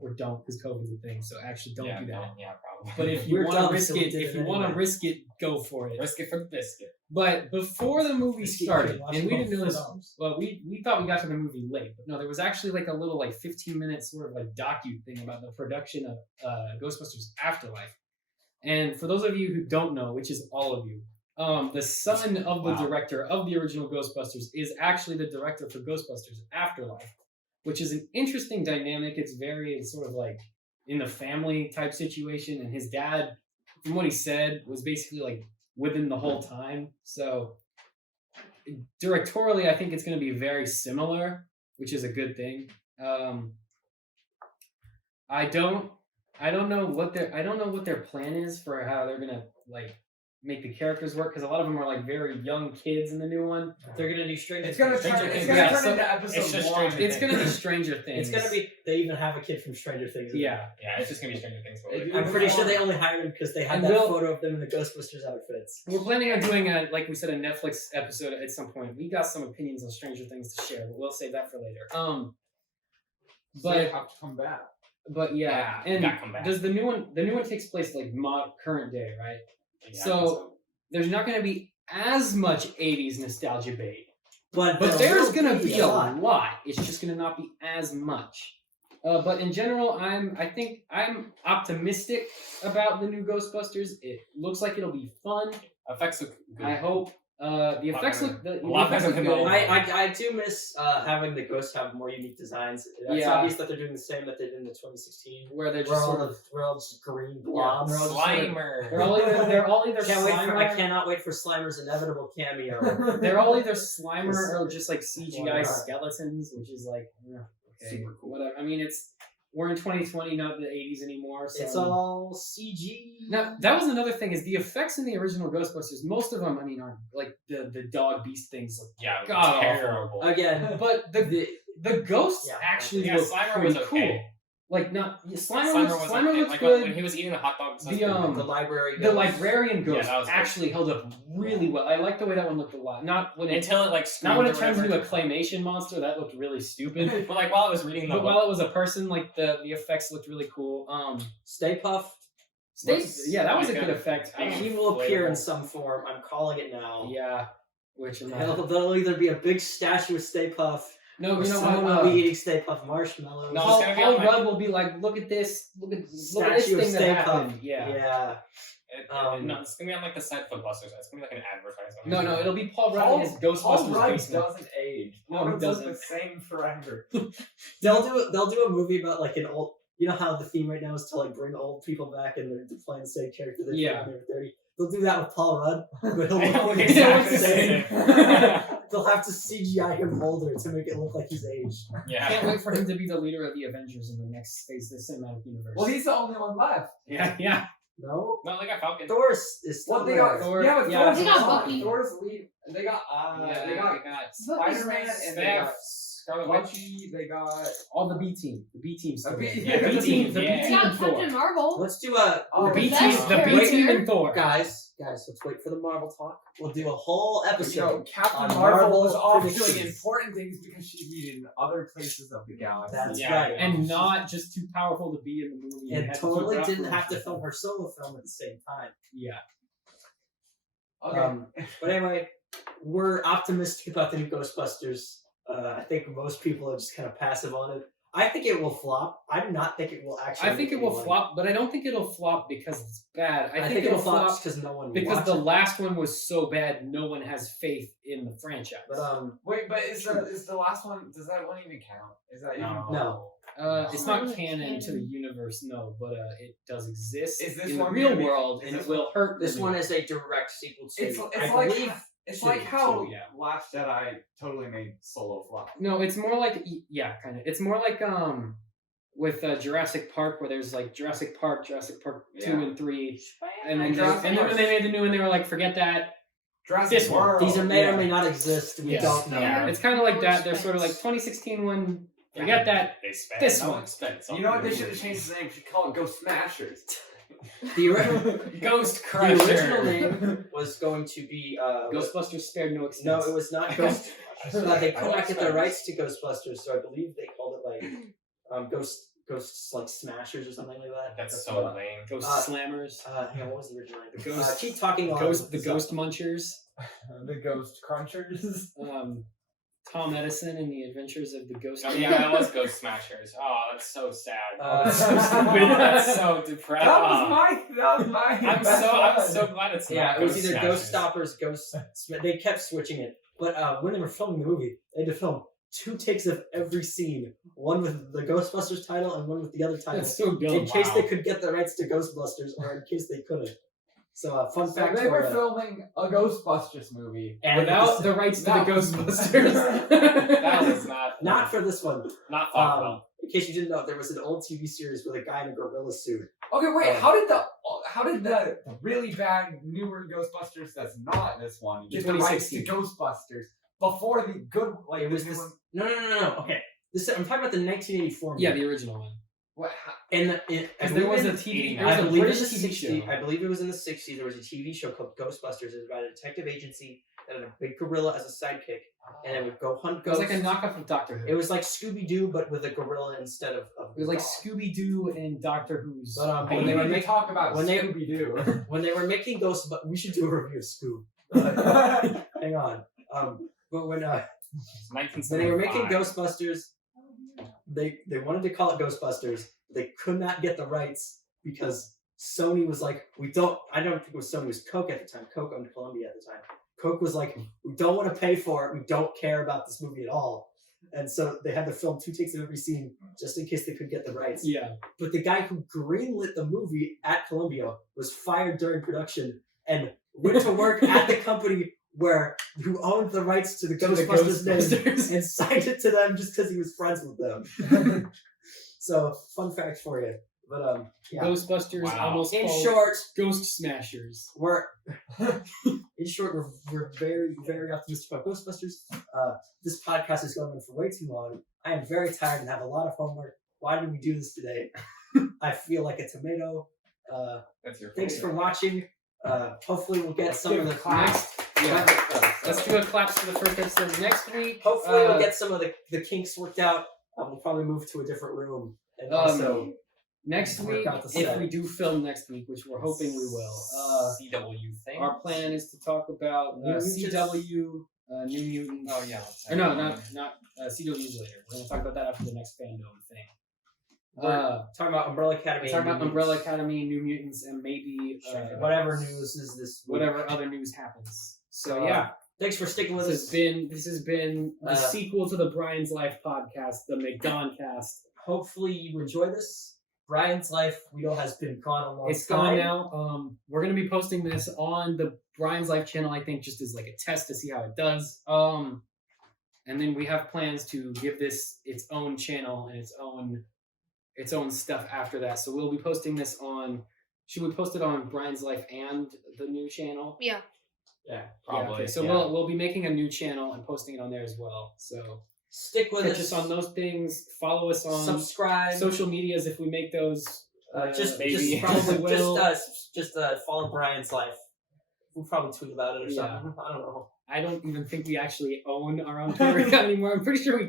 or don't, because COVID's a thing. So actually, don't do that. Yeah, probably. But if you We're want dumb, to risk so we it, did if it you want to anyway. risk it, go for it. Risk it for the biscuit. But before the movie Risky started, watch and it we on didn't know this. $4. Well, we thought we got to the movie late, but no, there was actually like a little 15-minute sort of like docu thing about the production of Ghostbusters Afterlife. And for those of you who don't know, which is all of you, the son of the director of the original Ghostbusters is actually the director for Ghostbusters Afterlife, which is an interesting dynamic. It's very sort of like in the family type situation, and his dad, from what he said, was basically like with him the whole time. So directorially, I think it's going to be very similar, which is a good thing. I don't know what their plan is for how they're going to like make the characters work, because a lot of them are like very young kids in the new one. They're gonna do Stranger It's gonna Things. turn, it's Things. gonna Yeah, turn so into episode it's just 1. Stranger It's going to be Stranger Things. It's gonna be. They even have a kid from Stranger Things. in it. Yeah. Yeah, it's just gonna be Stranger Things. If I'm pretty sure they only hired him because they had And that we'll- photo of them in the Ghostbusters outfits. We're planning on doing like we said, a Netflix episode at some point. We got some opinions on Stranger Things to share, but we'll save that for later. But But have to come back. yeah, Yeah, and gotta come back. does the new one takes place like current day, right? Yeah, So there's not going to be as much 80s nostalgia bait, But there's going to will be a lot. It's just going to not be as much. But in general, I think I'm optimistic about the new Ghostbusters. It looks like it'll be fun. effects look good. I hope the effects look the lot effects better look than good. the old I do miss having the ghosts have more unique designs. It's Yeah. obvious that they're doing the same that they did in the 2016. Where they're We're just all, sort of we're all just green blobs. we're all just sort of- Slimer. they're all either I Slimer. cannot wait for Slimer's inevitable cameo. They're all either Slimer or just like CGI Slimer. skeletons, which is like okay, Super cool. whatever. I mean, we're in 2020, not the 80s anymore. So It's all CG. now that was another thing is the effects in the original Ghostbusters. Most of them, I mean, aren't like the dog beast things. Look, Yeah, it was God, terrible. Again, but the ghosts Yeah. actually Yeah, look Slimer pretty was okay. cool. Like not Slimer Slimer looks like good. when he was eating the hot dog. The, the library. The ghost. librarian Yeah, ghost that was good. actually held up really well. I like the way that one looked a lot. Not when it Until it like Not when it screamed turns or into a whatever. claymation monster, that looked really stupid. But like while I was reading the But book, while it was a person, like the effects looked really cool. Stay Puft. Yeah, that was a Like good a- effect. He will appear in some form. I'm calling it now. Yeah, which I'm not. There'll either be a big statue of Stay Puft, No, or you know someone what? will be eating Stay Puft marshmallows. No, Paul, it's gonna be Paul on, like- Rudd will be like, look at this, look at this Statue of thing that Stay happened. Puft. Yeah. Yeah. no, it's gonna be on like the set of Busters. It's gonna be like an advertisement. No, it'll be Paul Rudd in his Paul Ghostbusters Rudd basement. doesn't age. No, Paul he Rudd doesn't. looks the same forever. They'll do a movie about like an old. You know how the theme right now is to like bring old people back and they're playing the same character they Yeah. played when they were 30. They'll do that with Paul Rudd, but he'll He'll look look exactly exactly the the same. same. They'll have to CGI him older to make it look like he's aged. Yeah. Can't wait for him to be the leader of the Avengers in the next phase of the cinematic universe. Well, he's the only one left. yeah. No, No, they got Falcon. Thor is still Well, they there. got Thor- yeah, but yeah, Thor's they got gone. Bucky. Thor's lead. They got they got Spider-Man and They they have got Scarlet Witch. Bucky. They got all the B team. The B team stuff. B- Yeah, B team. The B Yeah. They team got and Thor. Captain Marvel. Let's do a oh, The B That's team. The scary. B team and Thor. guys. Let's wait for the Marvel talk. We'll do a whole you know, episode. Captain on Marvel was Marvel off predictions. doing important things because she's needed in other places of the galaxy. That's Yeah. right. And not just too powerful to be in the movie. And had to totally put her didn't up have for to it. film her solo film at the same time. Yeah. Okay. But anyway, we're optimistic about the new Ghostbusters. I think most people are just kind of passive on it. I think it will flop. I do not think it will actually. I think it will make flop, but I don't think it'll flop because it's bad. I think it'll flop because no one because watched the it. last one was so bad, no one has faith in the franchise. But Wait, but is the last one? Does that one even count? Is that even? No. It's Oh, not it's canon to the canon. universe, no, but it does exist Is this in the one real gonna be- world, is and this it will hurt. this the one new is a direct sequel to. It's I like believe. it's two, like how yeah. Last Jedi totally made Solo flop. No, it's more like kind of. It's more like with Jurassic Park, where there's like Jurassic Park 2 Yeah. and 3, and then Jurassic and then Park. when they made the new one, they were like, forget that. Jurassic This one. World. These are may or Yeah. may not exist. We Yes. don't know. Yeah. It's kind of like No that. They're sort of like expense. 2016 one. Forget that. They spent This no one. expense. You know what? They should have changed the name. Should call it Ghost Smashers. The, ori- Ghost the Crusher. original name was going to be Ghostbusters spared no expense. No, it was not Ghost. They I could like not get the Spiders. rights to Ghostbusters, so I believe they called it like Ghosts like Smashers or something like that. That's so lame. Ghost Uh, Slammers. Yeah, what was the original name? Ghost- Keep talking on. The Ghost Munchers. The Ghost Crunchers. Tom Edison and the Adventures of the Ghost. Oh, yeah, that was Ghost Smashers. Oh, that's so sad. That's so stupid. That's so depressing. That was my. I'm so glad it's Yeah, not it was Ghost either Smashers. Ghost Stoppers, They kept switching it, but when they were filming the movie, they had to film 2 takes of every scene, one with the Ghostbusters title and one with the other title, That's so dumb. in case they wow. could get the rights to Ghostbusters or in case they couldn't. So, fun So fact they were for you. filming a Ghostbusters movie. And Without the rights to the No. Ghostbusters. That was not not for this one. not thought well. In case you didn't know, there was an old TV series with a guy in a gorilla suit. Okay, wait. Oh. How did the really bad newer Ghostbusters that's not this one get the rights to 2016. Ghostbusters before the good like It was the new this. one? No. Okay, this I'm talking about the 1984 movie. Yeah, the original one. What? And Because there was a TV. There was I a believe British it was TV show. I believe it was in the 60s. There was a TV show called Ghostbusters. It was about a detective agency that had a big gorilla as a sidekick, and it would go hunt It was ghosts. like a knockoff of Doctor Who. It was like Scooby Doo, but with a gorilla instead of. It was like dog. Scooby Doo and Doctor Who's. But When when they they were were making talk about when they- Scooby Doo. when they were making Ghost, but we should do a review of Scoob. Hang on. But when they were making 1975. Ghostbusters, they wanted to call it Ghostbusters. They could not get the rights because Sony was like, I don't think it was Sony, it was Coke at the time. Coke owned Columbia at the time. Coke was like, we don't want to pay for it. We don't care about this movie at all. And so they had to film 2 takes of every scene just in case they could get the rights. Yeah. But the guy who greenlit the movie at Columbia was fired during production and went to work at the company who owned the rights to the Ghostbusters name and signed it to them just because he was friends with them. So, fun fact for you. But yeah. Ghostbusters Wow. almost In called short, Ghost Smashers. we're very, very optimistic about Ghostbusters. This podcast is going on for way too long. I am very tired and have a lot of homework. Why did we do this today? I feel like a tomato. That's your Thanks for favorite. watching. Hopefully we'll get some of the class. Let's do a claps for the first episode next week. Hopefully we'll get some of the kinks worked out. We'll probably move to a different room. And also, next work week, out the if set. we do film next week, which we're hoping we will, CW thing. our plan is to talk about New Mutants? CW, New Mutants. Oh yeah. Or no, not CW's later. We're gonna talk about that after the next Fandom thing. we're talking about Umbrella Academy. Talk and about New Umbrella Mutants. Academy, New Mutants, and maybe Whatever news is this week. whatever other news happens. So So, yeah, Thanks for sticking with this us. has been the sequel to the Brian's Life podcast, the McDonCast. Hopefully you enjoy this. Brian's Life, we know, has been gone a long It's time. gone now. We're gonna be posting this on the Brian's Life channel, I think, just as like a test to see how it does. And then we have plans to give this its own channel and its own stuff after that. So we'll be posting this on. Should we post it on Brian's Life and the new channel? Yeah. Yeah, Yeah, probably. okay. So yeah. we'll be making a new channel and posting it on there as well. So Stick with catch us. us on those things. Follow us on Subscribe. social medias if we make those. just maybe. probably Will. just follow Brian's Life. we'll probably tweet about it or Yeah. something. I don't know. I don't even think we actually own our own Twitter account anymore. I'm pretty sure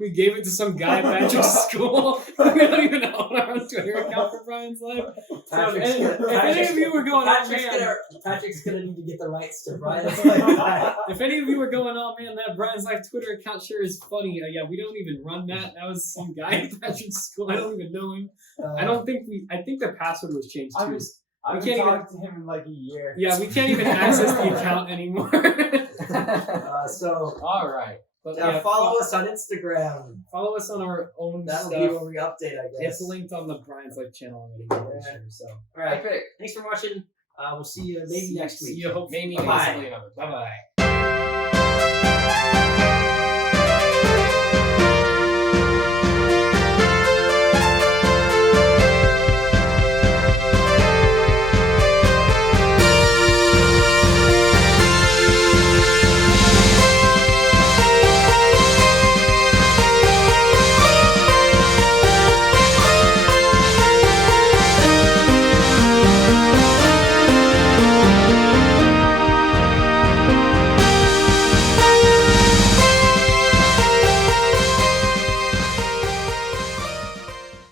we gave it to some guy at Patrick's school. We don't even own our own Twitter account for Brian's Life. So if any of you were going, oh man, Patrick's gonna need to get the rights to Brian's Life. if any of you were going, oh man, that Brian's Life Twitter account sure is funny. Yeah, we don't even run that. That was some guy at Patrick's school. I don't even know him. I think the password was changed too. I haven't can't even- talked to him in like a year. Yeah, we can't even access the account anymore. So All right. But yeah, follow us on Instagram. Follow us on our own That'll stuff. be where we update, I guess. It's linked on the Brian's Life channel already. I'm pretty sure, so. All right, thanks for watching. We'll see you maybe next week. See you hopefully. Maybe Bye-bye. another. Bye bye.